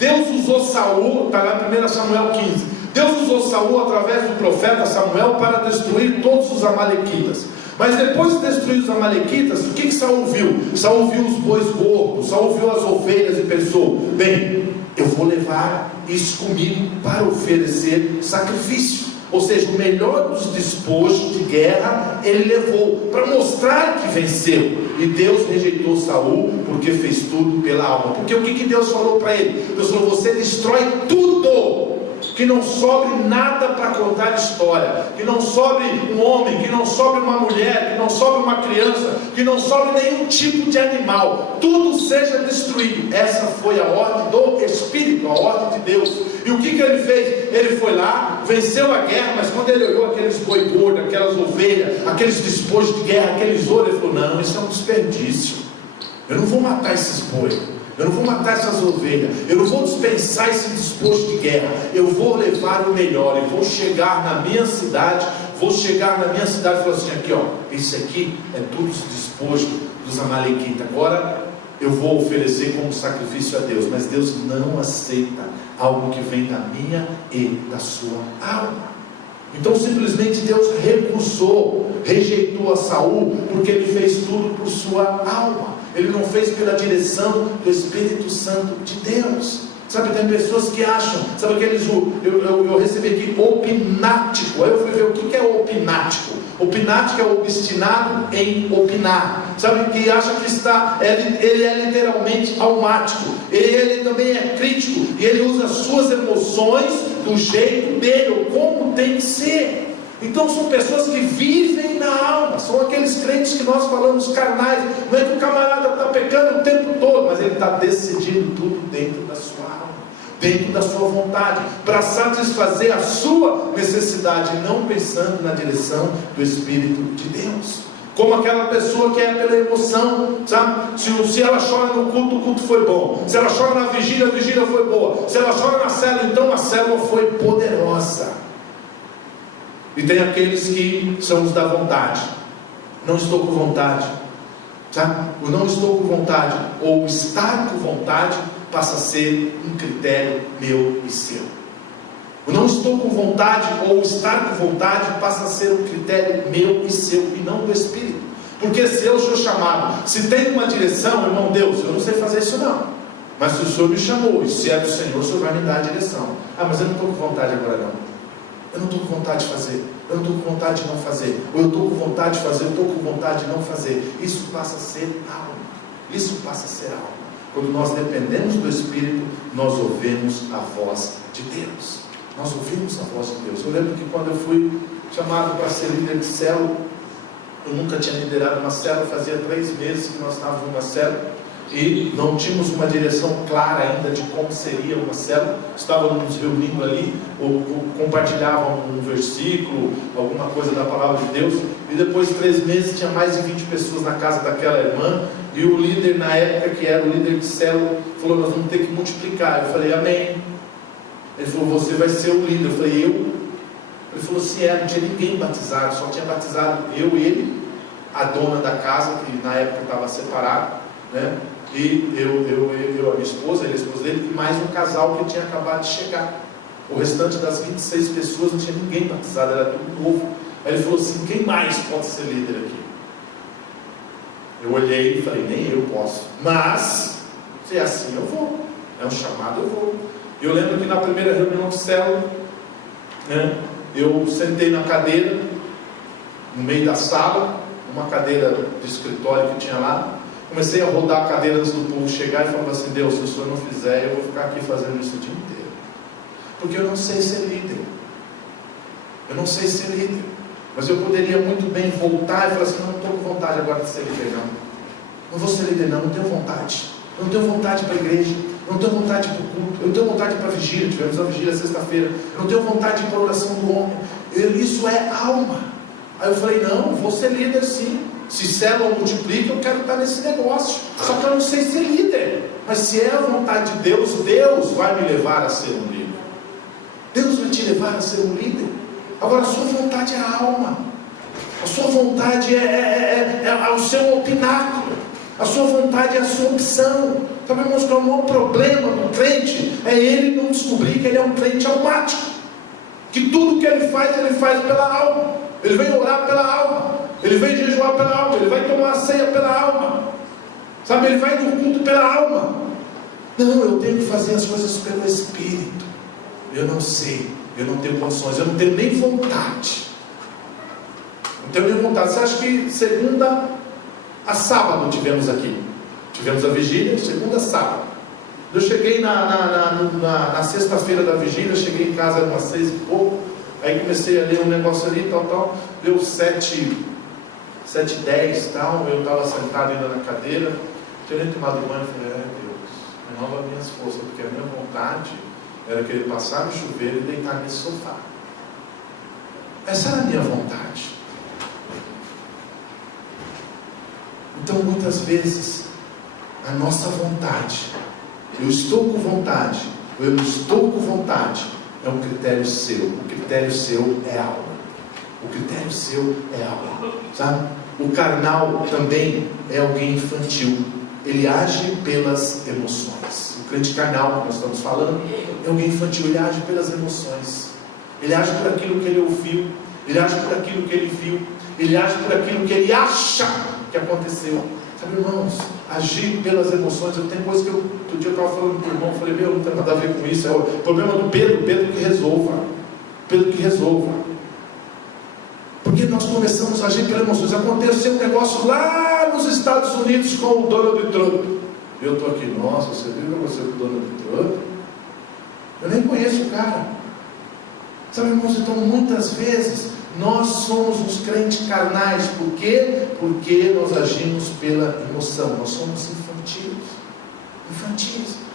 Deus usou Saul, está lá em 1 Samuel 15. Deus usou Saul através do profeta Samuel para destruir todos os amalequitas. Mas depois de destruir os amalequitas, o que Saul viu? Saul viu os bois gordos, Saul viu as ovelhas e pensou: bem, eu vou levar isso comigo para oferecer sacrifício. Ou seja, o melhor dos despojos de guerra ele levou para mostrar que venceu. E Deus rejeitou Saul porque fez tudo pela alma. Porque o que Deus falou para ele? Deus falou: você destrói tudo, que não sobre nada para contar história, que não sobre um homem, que não sobre uma mulher, que não sobre uma criança, que não sobre nenhum tipo de animal, tudo seja destruído. Essa foi a ordem do Espírito, a ordem de Deus. E o que ele fez? Ele foi lá, venceu a guerra, mas quando ele olhou aqueles boi gordos, aquelas ovelhas, aqueles despojos de guerra, aqueles ouros, ele falou: não, isso é um desperdício, eu não vou matar esses bois, eu não vou matar essas ovelhas, eu não vou dispensar esse despojo de guerra, eu vou levar o melhor, eu vou chegar na minha cidade e falar assim: aqui ó, esse aqui é tudo os despojos dos amalequitas, agora eu vou oferecer como sacrifício a Deus. Mas Deus não aceita algo que vem da minha e da sua alma. Então simplesmente Deus rejeitou a Saul, porque ele fez tudo por sua alma. Ele não fez pela direção do Espírito Santo de Deus. Sabe, tem pessoas que acham, sabe aqueles, eu recebi aqui opinático. Aí eu fui ver o que é opinático. Opinático é obstinado em opinar. Sabe, que acha que ele é literalmente almático. Ele também é crítico, e ele usa as suas emoções do jeito dele, ou como tem que ser. Então são pessoas que vivem na alma, são aqueles crentes que nós falamos carnais. Não é que o camarada está pecando o tempo todo, mas ele está decidindo tudo dentro da sua alma, dentro da sua vontade, para satisfazer a sua necessidade, não pensando na direção do Espírito de Deus. Como aquela pessoa que é pela emoção, sabe? Se ela chora no culto, o culto foi bom. Se ela chora na vigília, a vigília foi boa. Se ela chora na célula, então a célula foi poderosa. E tem aqueles que são os da vontade. Não estou com vontade, sabe? O não estou com vontade ou estar com vontade passa a ser um critério meu e seu. O não estou com vontade ou estar com vontade passa a ser um critério meu e seu e não do Espírito. Porque se eu sou chamado, se tem uma direção, irmão, Deus, eu não sei fazer isso não, mas se o Senhor me chamou e se é do Senhor, o Senhor vai me dar a direção. Mas eu não estou com vontade agora não, eu não estou com vontade de fazer, eu não estou com vontade de não fazer, ou eu estou com vontade de fazer, eu estou com vontade de não fazer. Isso passa a ser alma, isso passa a ser alma. Quando nós dependemos do Espírito, nós ouvimos a voz de Deus. Nós ouvimos a voz de Deus. Eu lembro que quando eu fui chamado para ser líder de célula, eu nunca tinha liderado uma célula, fazia 3 meses que nós estávamos numa célula, e não tínhamos uma direção clara ainda de como seria uma célula. Estávamos nos reunindo ali, ou compartilhavam um versículo, alguma coisa da palavra de Deus, e depois de 3 meses tinha mais de 20 pessoas na casa daquela irmã, e o líder na época, que era o líder de célula, falou: nós vamos ter que multiplicar. Eu falei: amém. Ele falou: você vai ser o líder. Eu falei: eu? Ele falou: se não tinha ninguém batizado, só tinha batizado eu, ele, a dona da casa, que na época estava separado, né? E eu, a minha esposa, ele, a esposa dele, e mais um casal que tinha acabado de chegar. O restante das 26 pessoas não tinha ninguém batizado, era tudo novo. Aí ele falou assim: quem mais pode ser líder aqui? Eu olhei e falei: nem eu posso, mas se é assim eu vou, é um chamado, eu vou. Eu lembro que na primeira reunião de célula, né, eu sentei na cadeira, no meio da sala, uma cadeira de escritório que tinha lá. Comecei a rodar a cadeira antes do povo chegar e falava assim: Deus, se o Senhor não fizer, eu vou ficar aqui fazendo isso o dia inteiro, porque eu não sei ser líder. Eu não sei ser líder, mas eu poderia muito bem voltar e falar assim: não estou com vontade agora de ser líder não. Não vou ser líder não tenho vontade. Eu não tenho vontade para a igreja, eu não tenho vontade para o culto, eu não tenho vontade para a vigília. Tivemos a vigília sexta-feira. Eu não tenho vontade para a oração do homem. Isso é alma. Aí eu falei: não, vou ser líder sim. Se célula multiplica, eu quero estar nesse negócio. Só que eu não sei ser líder. Mas se é a vontade de Deus, Deus vai me levar a ser um líder. Deus vai te levar a ser um líder. Agora, a sua vontade é a alma. A sua vontade é o seu pináculo. A sua vontade é a sua opção. Sabe, irmãos, que o maior problema do crente é ele não descobrir que ele é um crente almático, que tudo que ele faz pela alma. Ele vem orar pela alma, ele vem jejuar pela alma, ele vai tomar a ceia pela alma, sabe, ele vai no culto pela alma. Não, eu tenho que fazer as coisas pelo Espírito. Eu não sei, eu não tenho condições, eu não tenho nem vontade. Não tenho nem vontade. Você acha que segunda a sábado tivemos aqui? Tivemos a vigília, segunda a sábado. Eu cheguei na sexta-feira da vigília, cheguei em casa umas 6 e pouco. Aí comecei a ler um negócio ali, tal. Deu 7h10, tal. Eu estava sentado ainda na cadeira. Tinha nem tomado banho. Falei: Deus, renova minhas forças, porque a minha vontade era querer passar no chuveiro e deitar nesse sofá. Essa era a minha vontade. Então, muitas vezes, a nossa vontade, eu estou com vontade, ou eu não estou com vontade, é um critério seu. O critério seu é alma. O critério seu é alma, sabe? O carnal também é alguém infantil. Ele age pelas emoções. O crente carnal, que nós estamos falando, é alguém infantil. Ele age pelas emoções. Ele age por aquilo que ele ouviu. Ele age por aquilo que ele viu. Ele age por aquilo que ele acha que aconteceu. Sabe, irmãos, agir pelas emoções. Tem coisa que outro dia eu estava falando com o irmão, falei: meu, não tem nada a ver com isso. É o problema do Pedro que resolva. Pedro que resolva. Porque nós começamos a agir pelas emoções. Aconteceu um negócio lá nos Estados Unidos com o Donald Trump. Eu estou aqui: nossa, você viu o que aconteceu com o Donald Trump? Eu nem conheço o cara. Sabe, irmãos, então muitas vezes nós somos os crentes carnais. Por quê? Porque nós agimos pela emoção. Nós somos infantis.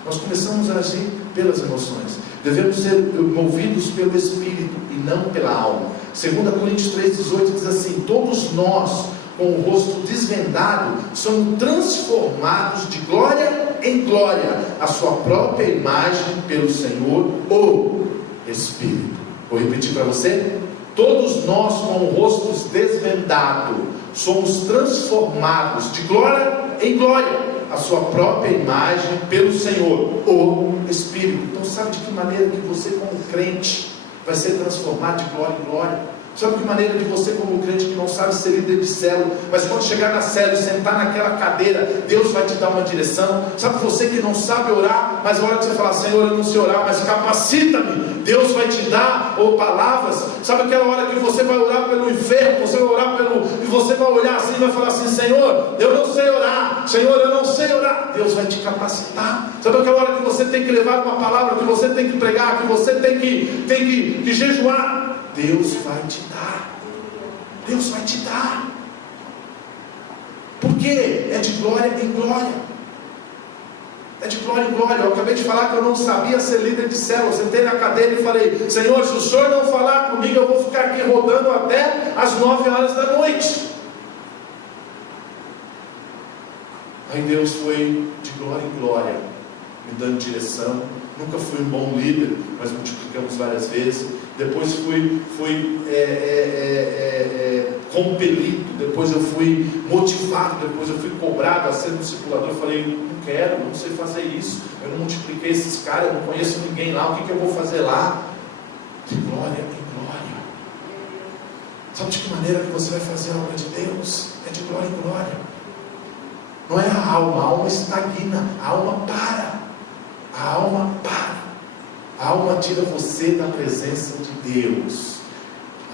Nós começamos a agir pelas emoções. Devemos ser movidos pelo Espírito e não pela alma. 2 Coríntios 3,18 diz assim: todos nós, com o rosto desvendado, somos transformados de glória em glória, a sua própria imagem pelo Senhor, o Espírito. Vou repetir para você: todos nós com o rosto desvendado, somos transformados de glória em glória, a sua própria imagem pelo Senhor, o Espírito. Então sabe de que maneira que você como crente vai ser transformado de glória em glória? Sabe que maneira de você como crente que não sabe ser líder de célula, mas quando chegar na célula e sentar naquela cadeira, Deus vai te dar uma direção. Sabe você que não sabe orar, mas a hora que você falar: Senhor, eu não sei orar, mas capacita-me, Deus vai te dar palavras. Sabe aquela hora que você vai orar pelo enfermo, você vai orar e você vai olhar assim e vai falar assim: Senhor, eu não sei orar, Senhor, eu não sei orar. Deus vai te capacitar. Sabe aquela hora que você tem que levar uma palavra, que você tem que pregar, que você tem que jejuar? Deus vai te dar. Deus vai te dar. Porque é de glória em glória. É de glória em glória. Eu acabei de falar que eu não sabia ser líder de célula. Eu sentei na cadeira e falei: Senhor, se o Senhor não falar comigo, eu vou ficar aqui rodando até as 9 horas da noite. Aí Deus foi de glória em glória, me dando direção. Nunca fui um bom líder, mas multiplicamos várias vezes. Depois fui compelido, depois eu fui motivado, depois eu fui cobrado a ser discipulador. Eu falei: não quero, não sei fazer isso, eu não multipliquei esses caras, eu não conheço ninguém lá, o que eu vou fazer lá? De glória em glória. Sabe de que maneira que você vai fazer a obra de Deus? É de glória em glória. Não é a alma estagna, a alma para. A alma para. A alma tira você da presença de Deus.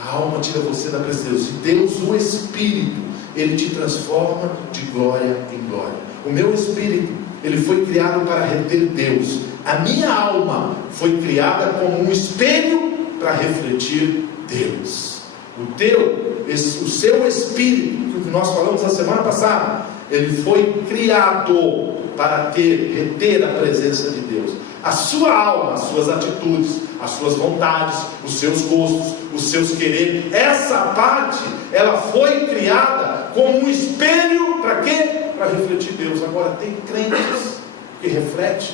A alma tira você da presença de Deus. E Deus, o Espírito, Ele te transforma de glória em glória. O meu espírito, ele foi criado para reter Deus. A minha alma foi criada como um espelho para refletir Deus. O seu espírito, que nós falamos na semana passada, ele foi criado para reter a presença de Deus. A sua alma, as suas atitudes, as suas vontades, os seus gostos, os seus quereres, essa parte, ela foi criada como um espelho para quê? Para refletir Deus. Agora, tem crentes que refletem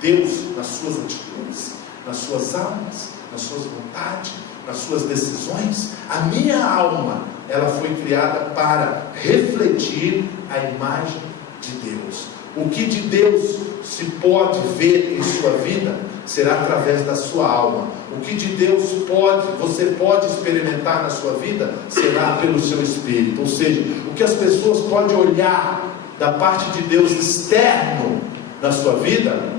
Deus nas suas atitudes, nas suas almas, nas suas vontades, nas suas decisões. A minha alma, ela foi criada para refletir a imagem de Deus. O que de Deus se pode ver em sua vida será através da sua alma. O que de Deus você pode experimentar na sua vida será pelo seu espírito. Ou seja, o que as pessoas podem olhar da parte de Deus externo na sua vida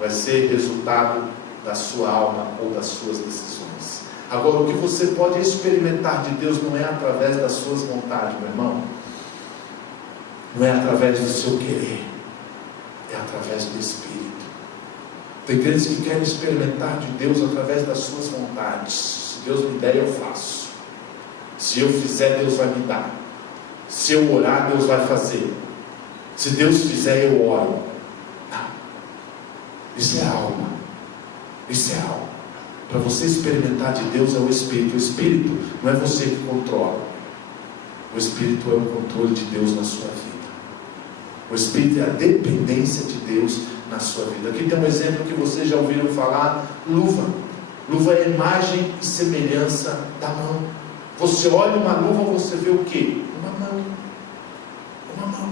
vai ser resultado da sua alma ou das suas decisões. Agora, o que você pode experimentar de Deus não é através das suas vontades, meu irmão. Não é através do seu querer. É através do Espírito. Tem crentes que querem experimentar de Deus através das suas vontades. Se Deus me der, eu faço. Se eu fizer, Deus vai me dar. Se eu orar, Deus vai fazer. Se Deus fizer, eu oro. Não. Isso é alma. Isso é alma. Para você experimentar de Deus é o Espírito. O Espírito não é você que controla. O Espírito é o controle de Deus na sua vida. O Espírito é a dependência de Deus na sua vida. Aqui tem um exemplo que vocês já ouviram falar: luva. Luva é imagem e semelhança da mão. Você olha uma luva, você vê o quê? Uma mão. Uma mão.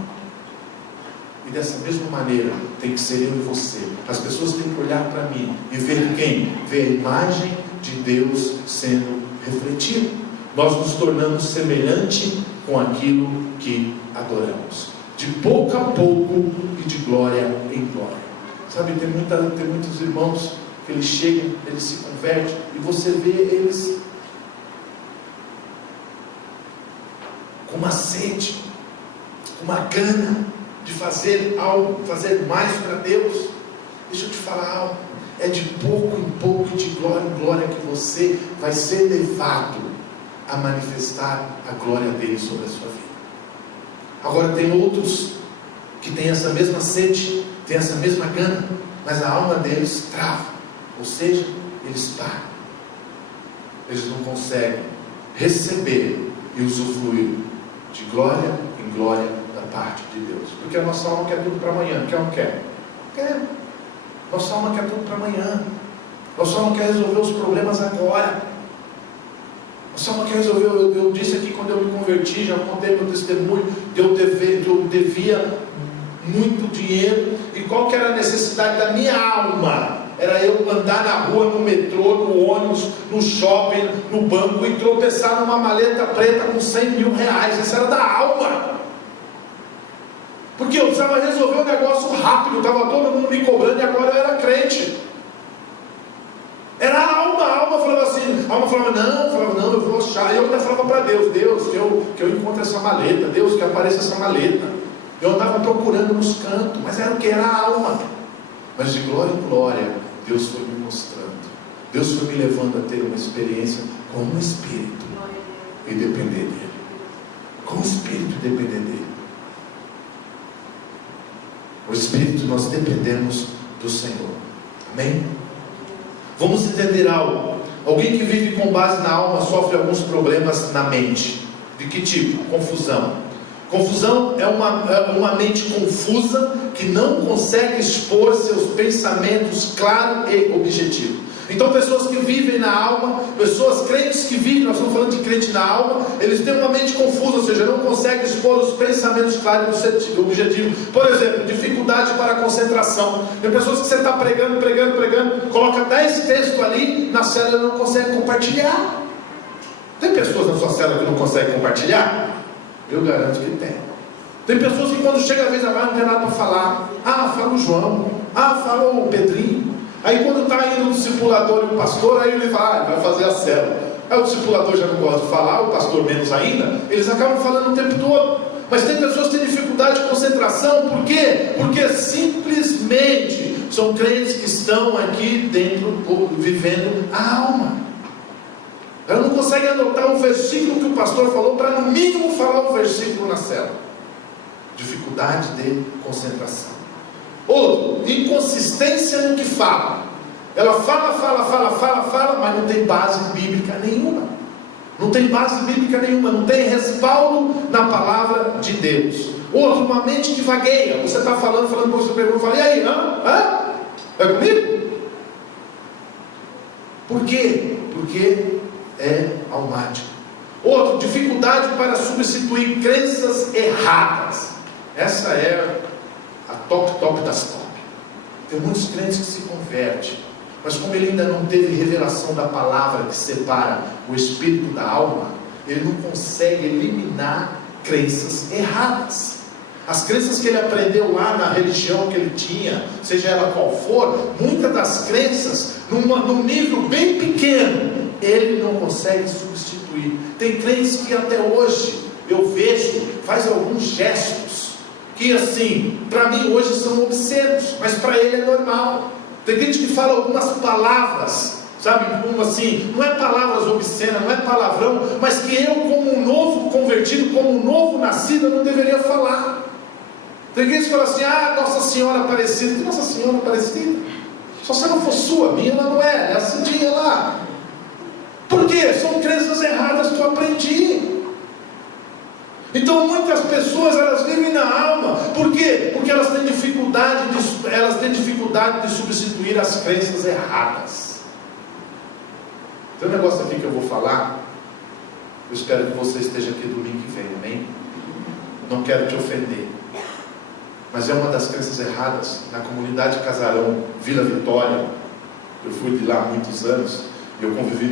E dessa mesma maneira tem que ser eu e você. As pessoas têm que olhar para mim e ver quem? Ver a imagem de Deus sendo refletida. Nós nos tornamos semelhante com aquilo que adoramos. De pouco a pouco e de glória em glória. Sabe, tem muitos irmãos que eles chegam, eles se convertem e você vê eles com uma sede, com uma gana de fazer algo, fazer mais para Deus. Deixa eu te falar algo. É de pouco em pouco e de glória em glória que você vai ser levado a manifestar a glória dele sobre a sua vida. Agora tem outros que têm essa mesma sede, têm essa mesma gana, mas a alma deles trava, ou seja, eles param. Eles não conseguem receber e usufruir de glória em glória da parte de Deus. Porque a nossa alma quer tudo para amanhã. Quer ou não quer? Quer. Nossa alma quer tudo para amanhã. Nossa alma quer resolver os problemas agora. Nossa alma quer resolver. Eu disse aqui quando eu me converti, já contei meu testemunho, que eu devia muito dinheiro. E qual que era a necessidade da minha alma? Era eu andar na rua, no metrô, no ônibus, no shopping, no banco e tropeçar numa maleta preta com 100 mil reais. Isso era da alma. Porque eu precisava resolver um negócio rápido. Estava todo mundo me cobrando e agora eu era crente. Era a alma falava assim. A alma falava, não, eu vou achar. E eu ainda falava para Deus, que eu encontre essa maleta. Deus, que apareça essa maleta. Eu andava procurando nos cantos. Mas era o que? Era a alma. Mas de glória em glória, Deus foi me mostrando. Deus foi me levando a ter uma experiência com o Espírito e depender dEle. Com o Espírito e depender dEle. O Espírito, nós dependemos do Senhor. Amém? Vamos entender algo. Alguém que vive com base na alma sofre alguns problemas na mente. De que tipo? Confusão. Confusão é uma mente confusa que não consegue expor seus pensamentos claros e objetivos. Então pessoas que vivem na alma, pessoas crentes que vivem, nós estamos falando de crente na alma, eles têm uma mente confusa, ou seja, não conseguem expor os pensamentos claros e objetivos. Por exemplo, dificuldade para a concentração. Tem pessoas que você está pregando, coloca 10 textos ali, na célula não consegue compartilhar. Tem pessoas na sua célula que não conseguem compartilhar? Eu garanto que tem. Tem pessoas que quando chega a vez agora não tem nada para falar. Fala o João. Fala o Pedrinho. Aí quando está indo o discipulador e o pastor, aí ele vai fazer a célula. Aí o discipulador já não gosta de falar, o pastor menos ainda. Eles acabam falando o tempo todo. Mas tem pessoas que têm dificuldade de concentração. Por quê? Porque simplesmente são crentes que estão aqui dentro, vivendo a alma. Ela não consegue anotar o versículo que o pastor falou para no mínimo falar o versículo na célula. Dificuldade de concentração. Outro, inconsistência no que fala. Ela fala, mas não tem base bíblica nenhuma. Não tem base bíblica nenhuma, não tem respaldo na palavra de Deus. Outro, uma mente que vagueia. Você está falando, você pergunta, fala, e aí, é comigo? Por quê? Porque é almático. Outro, dificuldade para substituir crenças erradas. Essa é a top das top. Tem muitos crentes que se convertem, mas como ele ainda não teve revelação da palavra que separa o espírito da alma, ele não consegue eliminar crenças erradas. As crenças que ele aprendeu lá na religião que ele tinha, seja ela qual for, muitas das crenças, num nível bem pequeno, ele não consegue substituir. Tem crentes que até hoje eu vejo, faz alguns gestos que assim, para mim hoje são obscenos, mas para ele é normal. Tem gente que fala algumas palavras, sabe, como assim, não é palavras obscenas, não é palavrão, mas que eu, como um novo convertido, como um novo nascido, eu não deveria falar. Tem gente que fala assim, Nossa Senhora Aparecida. Que Nossa Senhora Aparecida? Só se ela for sua, minha ela não é, é a Cidinha lá. Por quê? São crenças erradas que eu aprendi. Então muitas pessoas, elas vivem na alma. Por quê? Porque elas têm dificuldade de substituir as crenças erradas. Tem um negócio aqui que eu vou falar. Eu espero que você esteja aqui domingo que vem, amém? Não quero te ofender, mas é uma das crenças erradas. Na comunidade Casarão, Vila Vitória, eu fui de lá há muitos anos, e eu convivi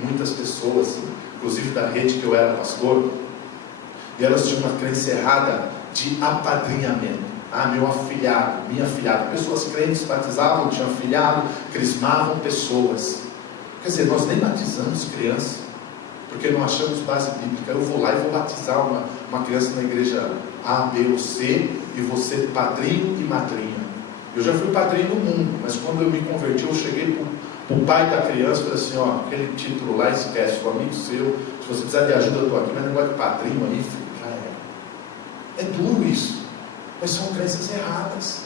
muitas pessoas, inclusive da rede que eu era pastor, e elas tinham uma crença errada de apadrinhamento. Meu afilhado, minha afilhada. Pessoas crentes batizavam, tinham afilhado, crismavam pessoas. Quer dizer, nós nem batizamos crianças, porque não achamos base bíblica. Eu vou lá e vou batizar uma criança na igreja A, B ou C, e vou ser padrinho e madrinha. Eu já fui padrinho no mundo, mas quando eu me converti, eu cheguei para o pai da criança e falei assim, aquele título lá, esquece, o amigo seu, se você precisar de ajuda, eu estou aqui, mas negócio de padrinho aí, já é. É duro isso, mas são crenças erradas.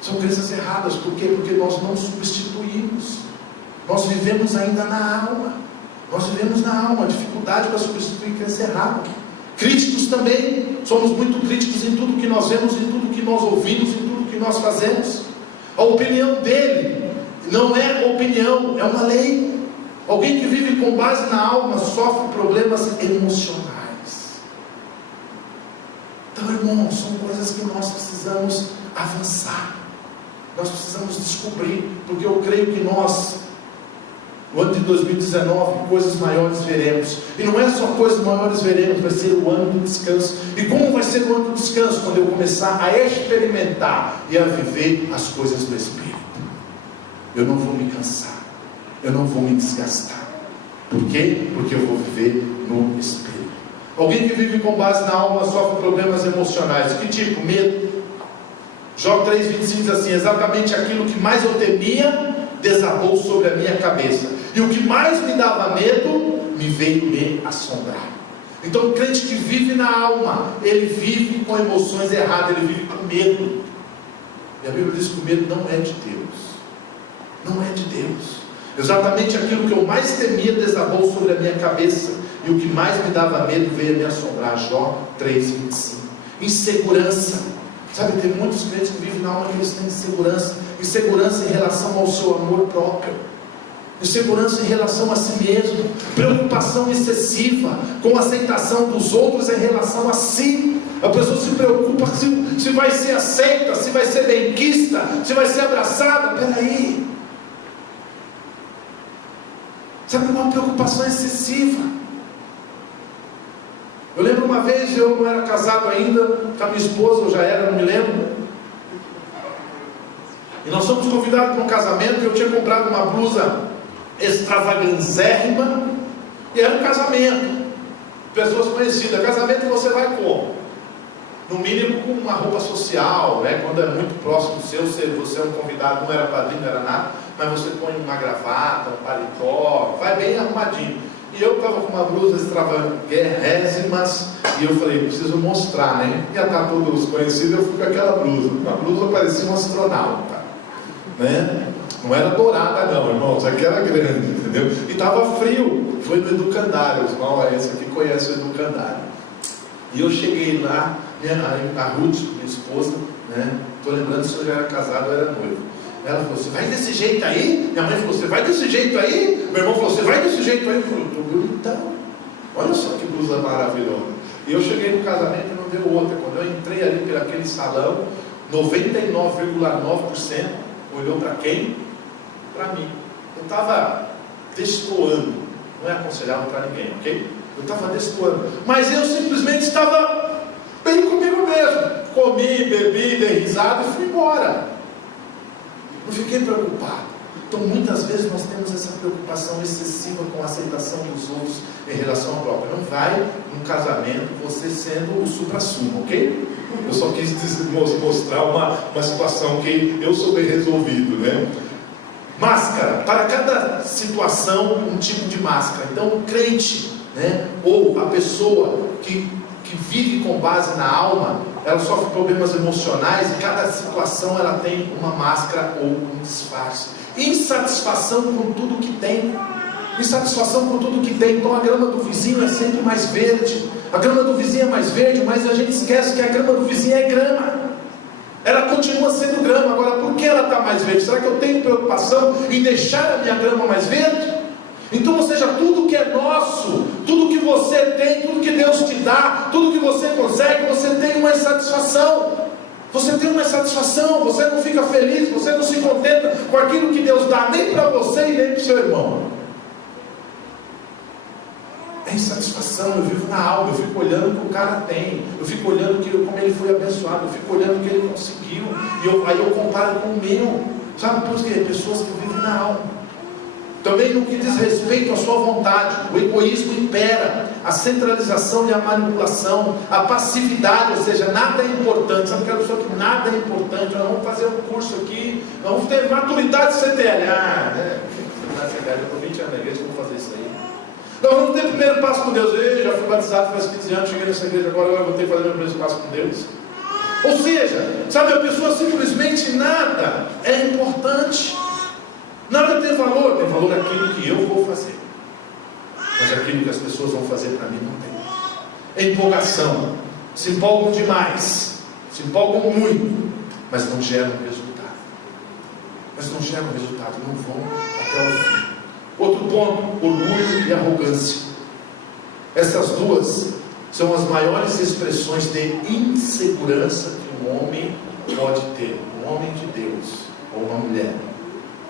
São crenças erradas, por quê? Porque nós não substituímos. Nós vivemos ainda na alma. Nós vivemos na alma, dificuldade para substituir crença errada. Críticos também, somos muito críticos em tudo que nós vemos, em tudo que nós ouvimos, em tudo que nós fazemos. A opinião dele não é opinião, é uma lei. Alguém que vive com base na alma sofre problemas emocionais. Então, irmãos, são coisas que nós precisamos avançar. Nós precisamos descobrir, porque eu creio que nós, no ano de 2019, coisas maiores veremos. E não é só coisas maiores veremos, vai ser o ano do descanso. E como vai ser o ano do descanso? Quando eu começar a experimentar e a viver as coisas do Espírito. Eu não vou me cansar, eu não vou me desgastar. Por quê? Porque eu vou viver no Espírito. Alguém que vive com base na alma sofre problemas emocionais. Que tipo? Medo. Jó 3,25 diz assim: exatamente aquilo que mais eu temia desabou sobre a minha cabeça, e o que mais me dava medo me veio me assombrar. Então o crente que vive na alma, ele vive com emoções erradas, ele vive com medo. E a Bíblia diz que o medo não é de Deus. Não é de Deus. Exatamente aquilo que eu mais temia desabou sobre a minha cabeça, e o que mais me dava medo veio a me assombrar. Jó 3,25. Insegurança. Sabe, tem muitos crentes que vivem na alma que eles têm insegurança. Insegurança em relação ao seu amor próprio, insegurança em relação a si mesmo, preocupação excessiva com a aceitação dos outros em relação a si. A pessoa se preocupa se vai ser aceita, se vai ser benquista, se vai ser abraçada. Peraí, sabe, uma preocupação excessiva. Eu lembro uma vez, eu não era casado ainda, com a minha esposa, eu já era, não me lembro. E nós fomos convidados para um casamento, e eu tinha comprado uma blusa extravaganzérrima, e era um casamento, pessoas conhecidas. Casamento você vai como? No mínimo com uma roupa social, né? Quando é muito próximo do seu, você é um convidado, não era padrinho, não era nada, mas você põe uma gravata, um paletó, vai bem arrumadinho. E eu estava com uma blusa extravagérrimas, e eu falei, preciso mostrar, né? Ia estar todos conhecidos, eu fui com aquela blusa. A blusa parecia um astronauta, né? Não era dourada não, irmãos, aqui era grande, entendeu? E estava frio, foi no Educandário, os irmãos, esse aqui conhece o Educandário. E eu cheguei lá, a Ruth, minha esposa, né? Estou lembrando se eu já era casado ou era noivo. Ela falou, você vai desse jeito aí? Minha mãe falou, você vai desse jeito aí? Meu irmão falou, você vai desse jeito aí? Eu falei, estou bonitão. Olha só que blusa maravilhosa. E eu cheguei no casamento e não deu outra. Quando eu entrei ali por aquele salão, 99,9% olhou para quem? Para mim. Eu estava destoando. Não é aconselhável para ninguém, ok? Eu estava destoando. Mas eu simplesmente estava bem comigo mesmo. Comi, bebi, dei risada e fui embora. Não fiquei preocupado. Então muitas vezes nós temos essa preocupação excessiva com a aceitação dos outros em relação ao próprio. Não vai num casamento você sendo o supra-sumo, ok? Eu só quis mostrar uma situação que eu sou bem resolvido, né? Máscara. Para cada situação, um tipo de máscara. Então o crente, né? Ou a pessoa que vive com base na alma, ela sofre problemas emocionais, e cada situação ela tem uma máscara ou um disfarce. Insatisfação com tudo que tem. Insatisfação com tudo que tem. Então a grama do vizinho é sempre mais verde. A grama do vizinho é mais verde, mas a gente esquece que a grama do vizinho é grama. Ela continua sendo grama. Agora, por que ela está mais verde? Será que eu tenho preocupação em deixar a minha grama mais verde? Então, ou seja, tudo que é nosso, tudo que você tem, tudo que Deus te dá, tudo que você consegue, você tem uma insatisfação. Você tem uma insatisfação, você não fica feliz, você não se contenta com aquilo que Deus dá, nem para você e nem para o seu irmão. É insatisfação, eu vivo na alma, eu fico olhando o que o cara tem, eu fico olhando como ele foi abençoado, eu fico olhando o que ele conseguiu, e aí eu comparo com o meu. Sabe por quê? Pessoas que vivem na alma. Também no que diz respeito à sua vontade, o egoísmo impera, a centralização e a manipulação, a passividade, ou seja, nada é importante. Sabe aquela pessoa que nada é importante? Nós vamos fazer um curso aqui, nós vamos ter maturidade CTL. Eu estou 20 anos na igreja, vou fazer isso aí. Nós vamos ter primeiro passo com Deus. Eu já fui batizado faz 15 anos, cheguei nessa igreja agora eu vou ter que fazer meu primeiro passo com Deus. Ou seja, sabe, a pessoa simplesmente nada é importante. Nada tem valor aquilo que eu vou fazer, mas aquilo que as pessoas vão fazer para mim não tem. empolgação, se empolgam demais, se empolgam muito, mas não geram resultado. Não vão até o fim. Outro ponto, orgulho e arrogância. Essas duas são as maiores expressões de insegurança que um homem pode ter, um homem de Deus, ou uma mulher,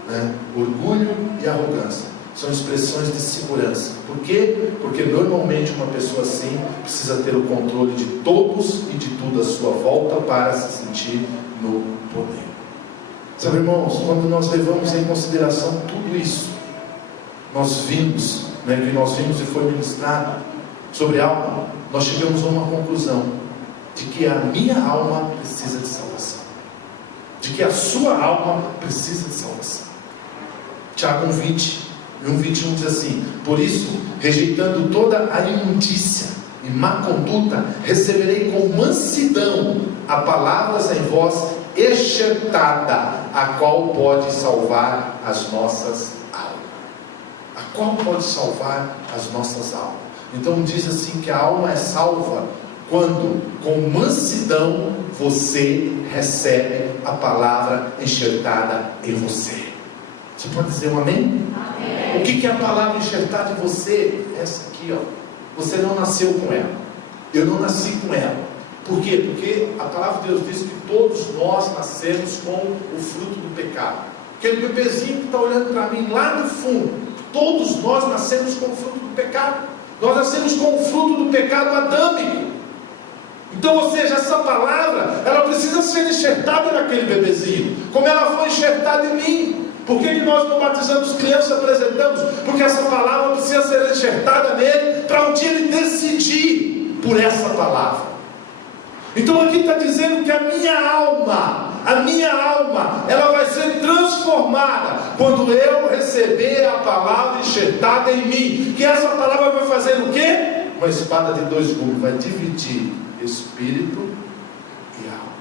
né? Orgulho e arrogância são expressões de segurança. Por quê? Porque normalmente uma pessoa assim precisa ter o controle de todos e de tudo à sua volta para se sentir no poder. Sabe, irmãos, quando nós levamos em consideração tudo isso, nós vimos e foi ministrado sobre alma, nós chegamos a uma conclusão de que a minha alma precisa de salvação, de que a sua alma precisa de salvação. Tiago 1:20-1:21 diz assim: por isso, rejeitando toda a imundícia e má conduta, receberei com mansidão a palavras em vós enxertada, a qual pode salvar as nossas almas. A qual pode salvar as nossas almas. Então diz assim que a alma é salva quando com mansidão você recebe a palavra enxertada em você. Você pode dizer um amém? Amém. O que é a palavra enxertada em você? Essa aqui, ó. Você não nasceu com ela. Eu não nasci com ela. Por quê? Porque a palavra de Deus diz que todos nós nascemos com o fruto do pecado. Aquele bebezinho que está olhando para mim lá no fundo, todos nós nascemos com o fruto do pecado. Nós nascemos com o fruto do pecado adâmico. Então, ou seja, essa palavra, ela precisa ser enxertada naquele bebezinho, como ela foi enxertada em mim. Por que nós não batizamos crianças e apresentamos? Porque essa palavra precisa ser enxertada nele, para um dia ele decidir por essa palavra. Então aqui está dizendo que a minha alma, ela vai ser transformada quando eu receber a palavra enxertada em mim. Que essa palavra vai fazer o quê? Uma espada de dois gumes, vai dividir espírito e alma.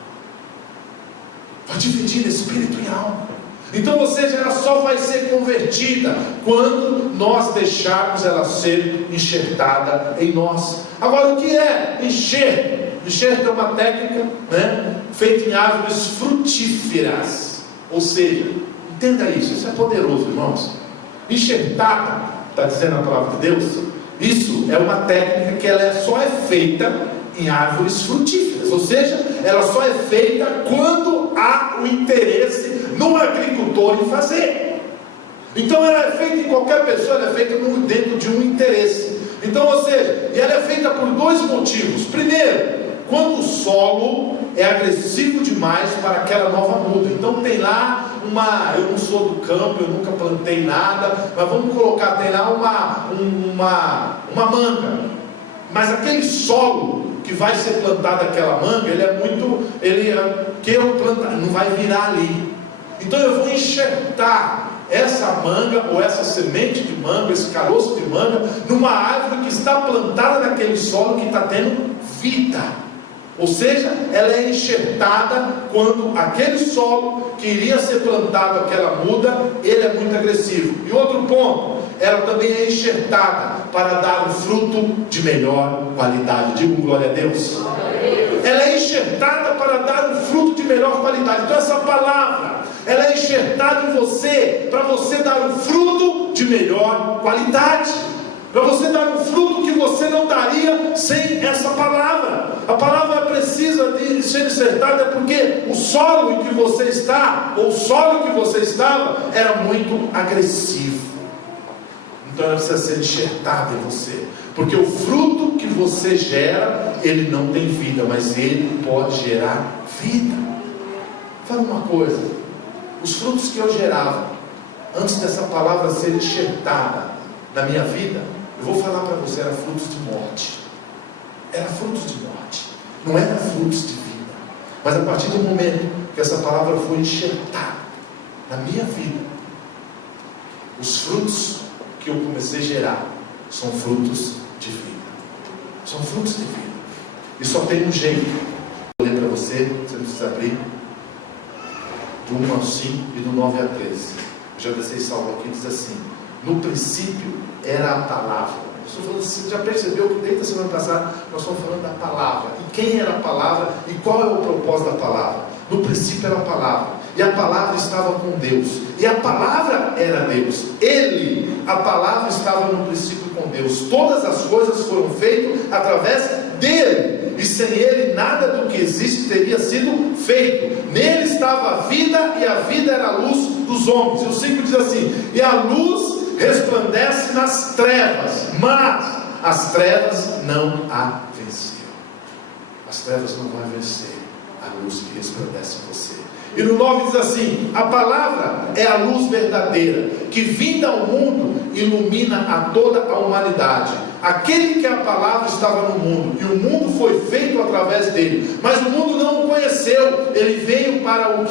Vai dividir espírito e alma. Então, ou seja, ela só vai ser convertida quando nós deixarmos ela ser enxertada em nós. Agora, o que é enxerto? Enxerto é uma técnica, feita em árvores frutíferas. Ou seja, entenda isso é poderoso, irmãos. Enxertada, está dizendo a palavra de Deus, isso é uma técnica que ela só é feita em árvores frutíferas. Ou seja, ela só é feita quando há o interesse no agricultor em fazer. Então ela é feita em qualquer pessoa, ela é feita dentro de um interesse. Então, ou seja, e ela é feita por dois motivos. Primeiro, quando o solo é agressivo demais para aquela nova muda. Então tem lá eu não sou do campo, eu nunca plantei nada, mas vamos colocar, tem lá uma manga. Mas aquele solo que vai ser plantado aquela manga, não vai virar ali. Então eu vou enxertar essa manga, ou essa semente de manga, esse caroço de manga, numa árvore que está plantada naquele solo que está tendo vida. Ou seja, ela é enxertada quando aquele solo que iria ser plantado, aquela muda, ele é muito agressivo. E outro ponto, ela também é enxertada para dar um fruto de melhor qualidade. Digo glória a Deus. Ela é enxertada para dar um fruto de melhor qualidade. Então essa palavra, ela é enxertada em você, para você dar um fruto de melhor qualidade. Para você dar um fruto que você não daria sem essa palavra. A palavra precisa de ser enxertada porque o solo em que você está, ou o solo em que você estava, era muito agressivo. Então ela precisa ser enxertada em você, porque o fruto que você gera, ele não tem vida, mas ele pode gerar vida. Fala uma coisa, os frutos que eu gerava antes dessa palavra ser enxertada na minha vida, eu vou falar para você, era frutos de morte. Era frutos de morte, não era frutos de vida. Mas a partir do momento que essa palavra foi enxertada na minha vida, os frutos que eu comecei a gerar são frutos de vida. São frutos de vida. E só tem um jeito. Vou ler para você, você não precisa abrir. Do 1 ao 5 e do 9 a 13. Eu já deixei salvo aqui, diz assim: no princípio era a palavra, estou falando, você já percebeu que desde a semana passada nós estamos falando da palavra. E quem era a palavra e qual é o propósito da palavra? No princípio era a palavra. E a palavra estava com Deus. E a palavra era Deus. Ele, a palavra estava no princípio com Deus. Todas as coisas foram feitas através dele. E sem ele nada do que existe teria sido feito. Nele estava a vida e a vida era a luz dos homens. E o 5 diz assim: e a luz resplandece nas trevas, mas as trevas não a venceram. As trevas não vão vencer a luz que resplandece em você. E no 9 diz assim: a palavra é a luz verdadeira, que vinda ao mundo, ilumina a toda a humanidade. Aquele que a palavra estava no mundo, e o mundo foi feito através dele, mas o mundo não o conheceu. Ele veio para o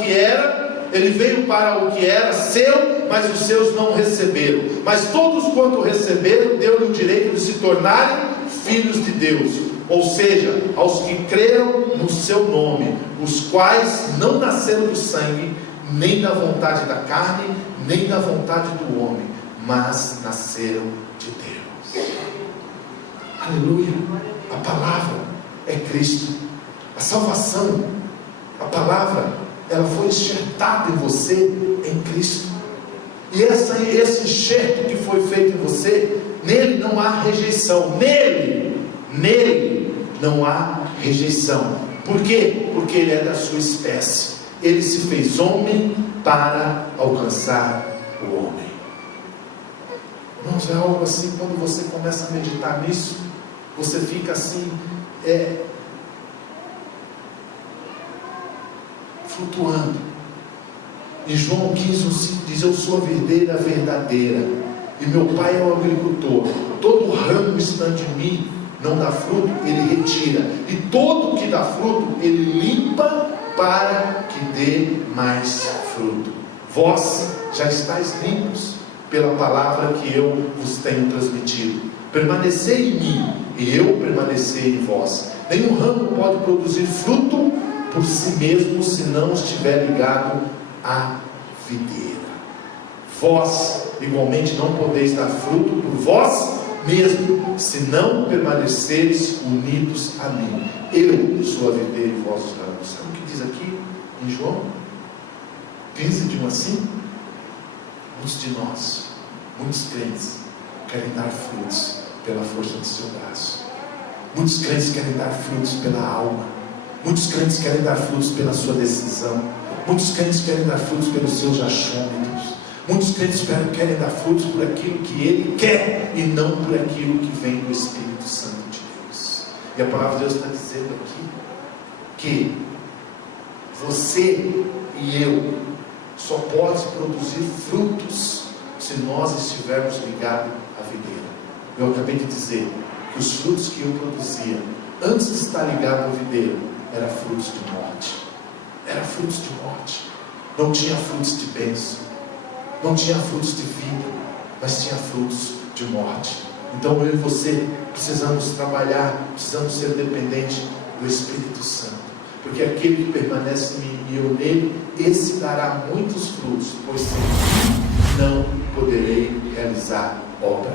que era seu, mas os seus não receberam. Mas todos quanto receberam, deu-lhe o direito de se tornarem filhos de Deus, ou seja, aos que creram no seu nome, os quais não nasceram do sangue, nem da vontade da carne, nem da vontade do homem, mas nasceram de Deus. Aleluia! A palavra é Cristo. A salvação, a palavra, ela foi enxertada em você em Cristo. E esse enxerto que foi feito em você, nele não há rejeição. Nele não há rejeição. Por quê? Porque ele é da sua espécie. Ele se fez homem para alcançar o homem. Irmãos, é algo assim, quando você começa a meditar nisso, você fica assim, flutuando. Em João 15:5 diz: eu sou a videira verdadeira, e meu pai é o agricultor. Todo ramo estando em mim não dá fruto, ele retira, e todo que dá fruto, ele limpa para que dê mais fruto. Vós já estáis limpos pela palavra que eu vos tenho transmitido. Permanecei em mim, e eu permanecerei em vós. Nenhum ramo pode produzir fruto por si mesmo, se não estiver ligado à videira. Vós igualmente não podeis dar fruto por vós mesmo, se não permaneceres unidos a mim. Eu sou a videira e vós os ramos. Sabe o que diz aqui em João 15, de 1 a 5? Muitos de nós, muitos crentes, querem dar frutos pela força do seu braço. Muitos crentes querem dar frutos pela alma. Muitos crentes querem dar frutos pela sua decisão. Muitos crentes querem dar frutos pelos seus achômetros. Muitos crentes querem dar frutos por aquilo que ele quer e não por aquilo que vem do Espírito Santo de Deus. E a palavra de Deus está dizendo aqui que você e eu só pode produzir frutos se nós estivermos ligados à videira. Eu acabei de dizer que os frutos que eu produzia antes de estar ligado à videira eram frutos de morte. Era frutos de morte. Não tinha frutos de bênção, não tinha frutos de vida, mas tinha frutos de morte. Então eu e você precisamos trabalhar, precisamos ser dependentes do Espírito Santo, porque aquele que permanece em mim e eu nele, esse dará muitos frutos, pois sem mim não poderei realizar obra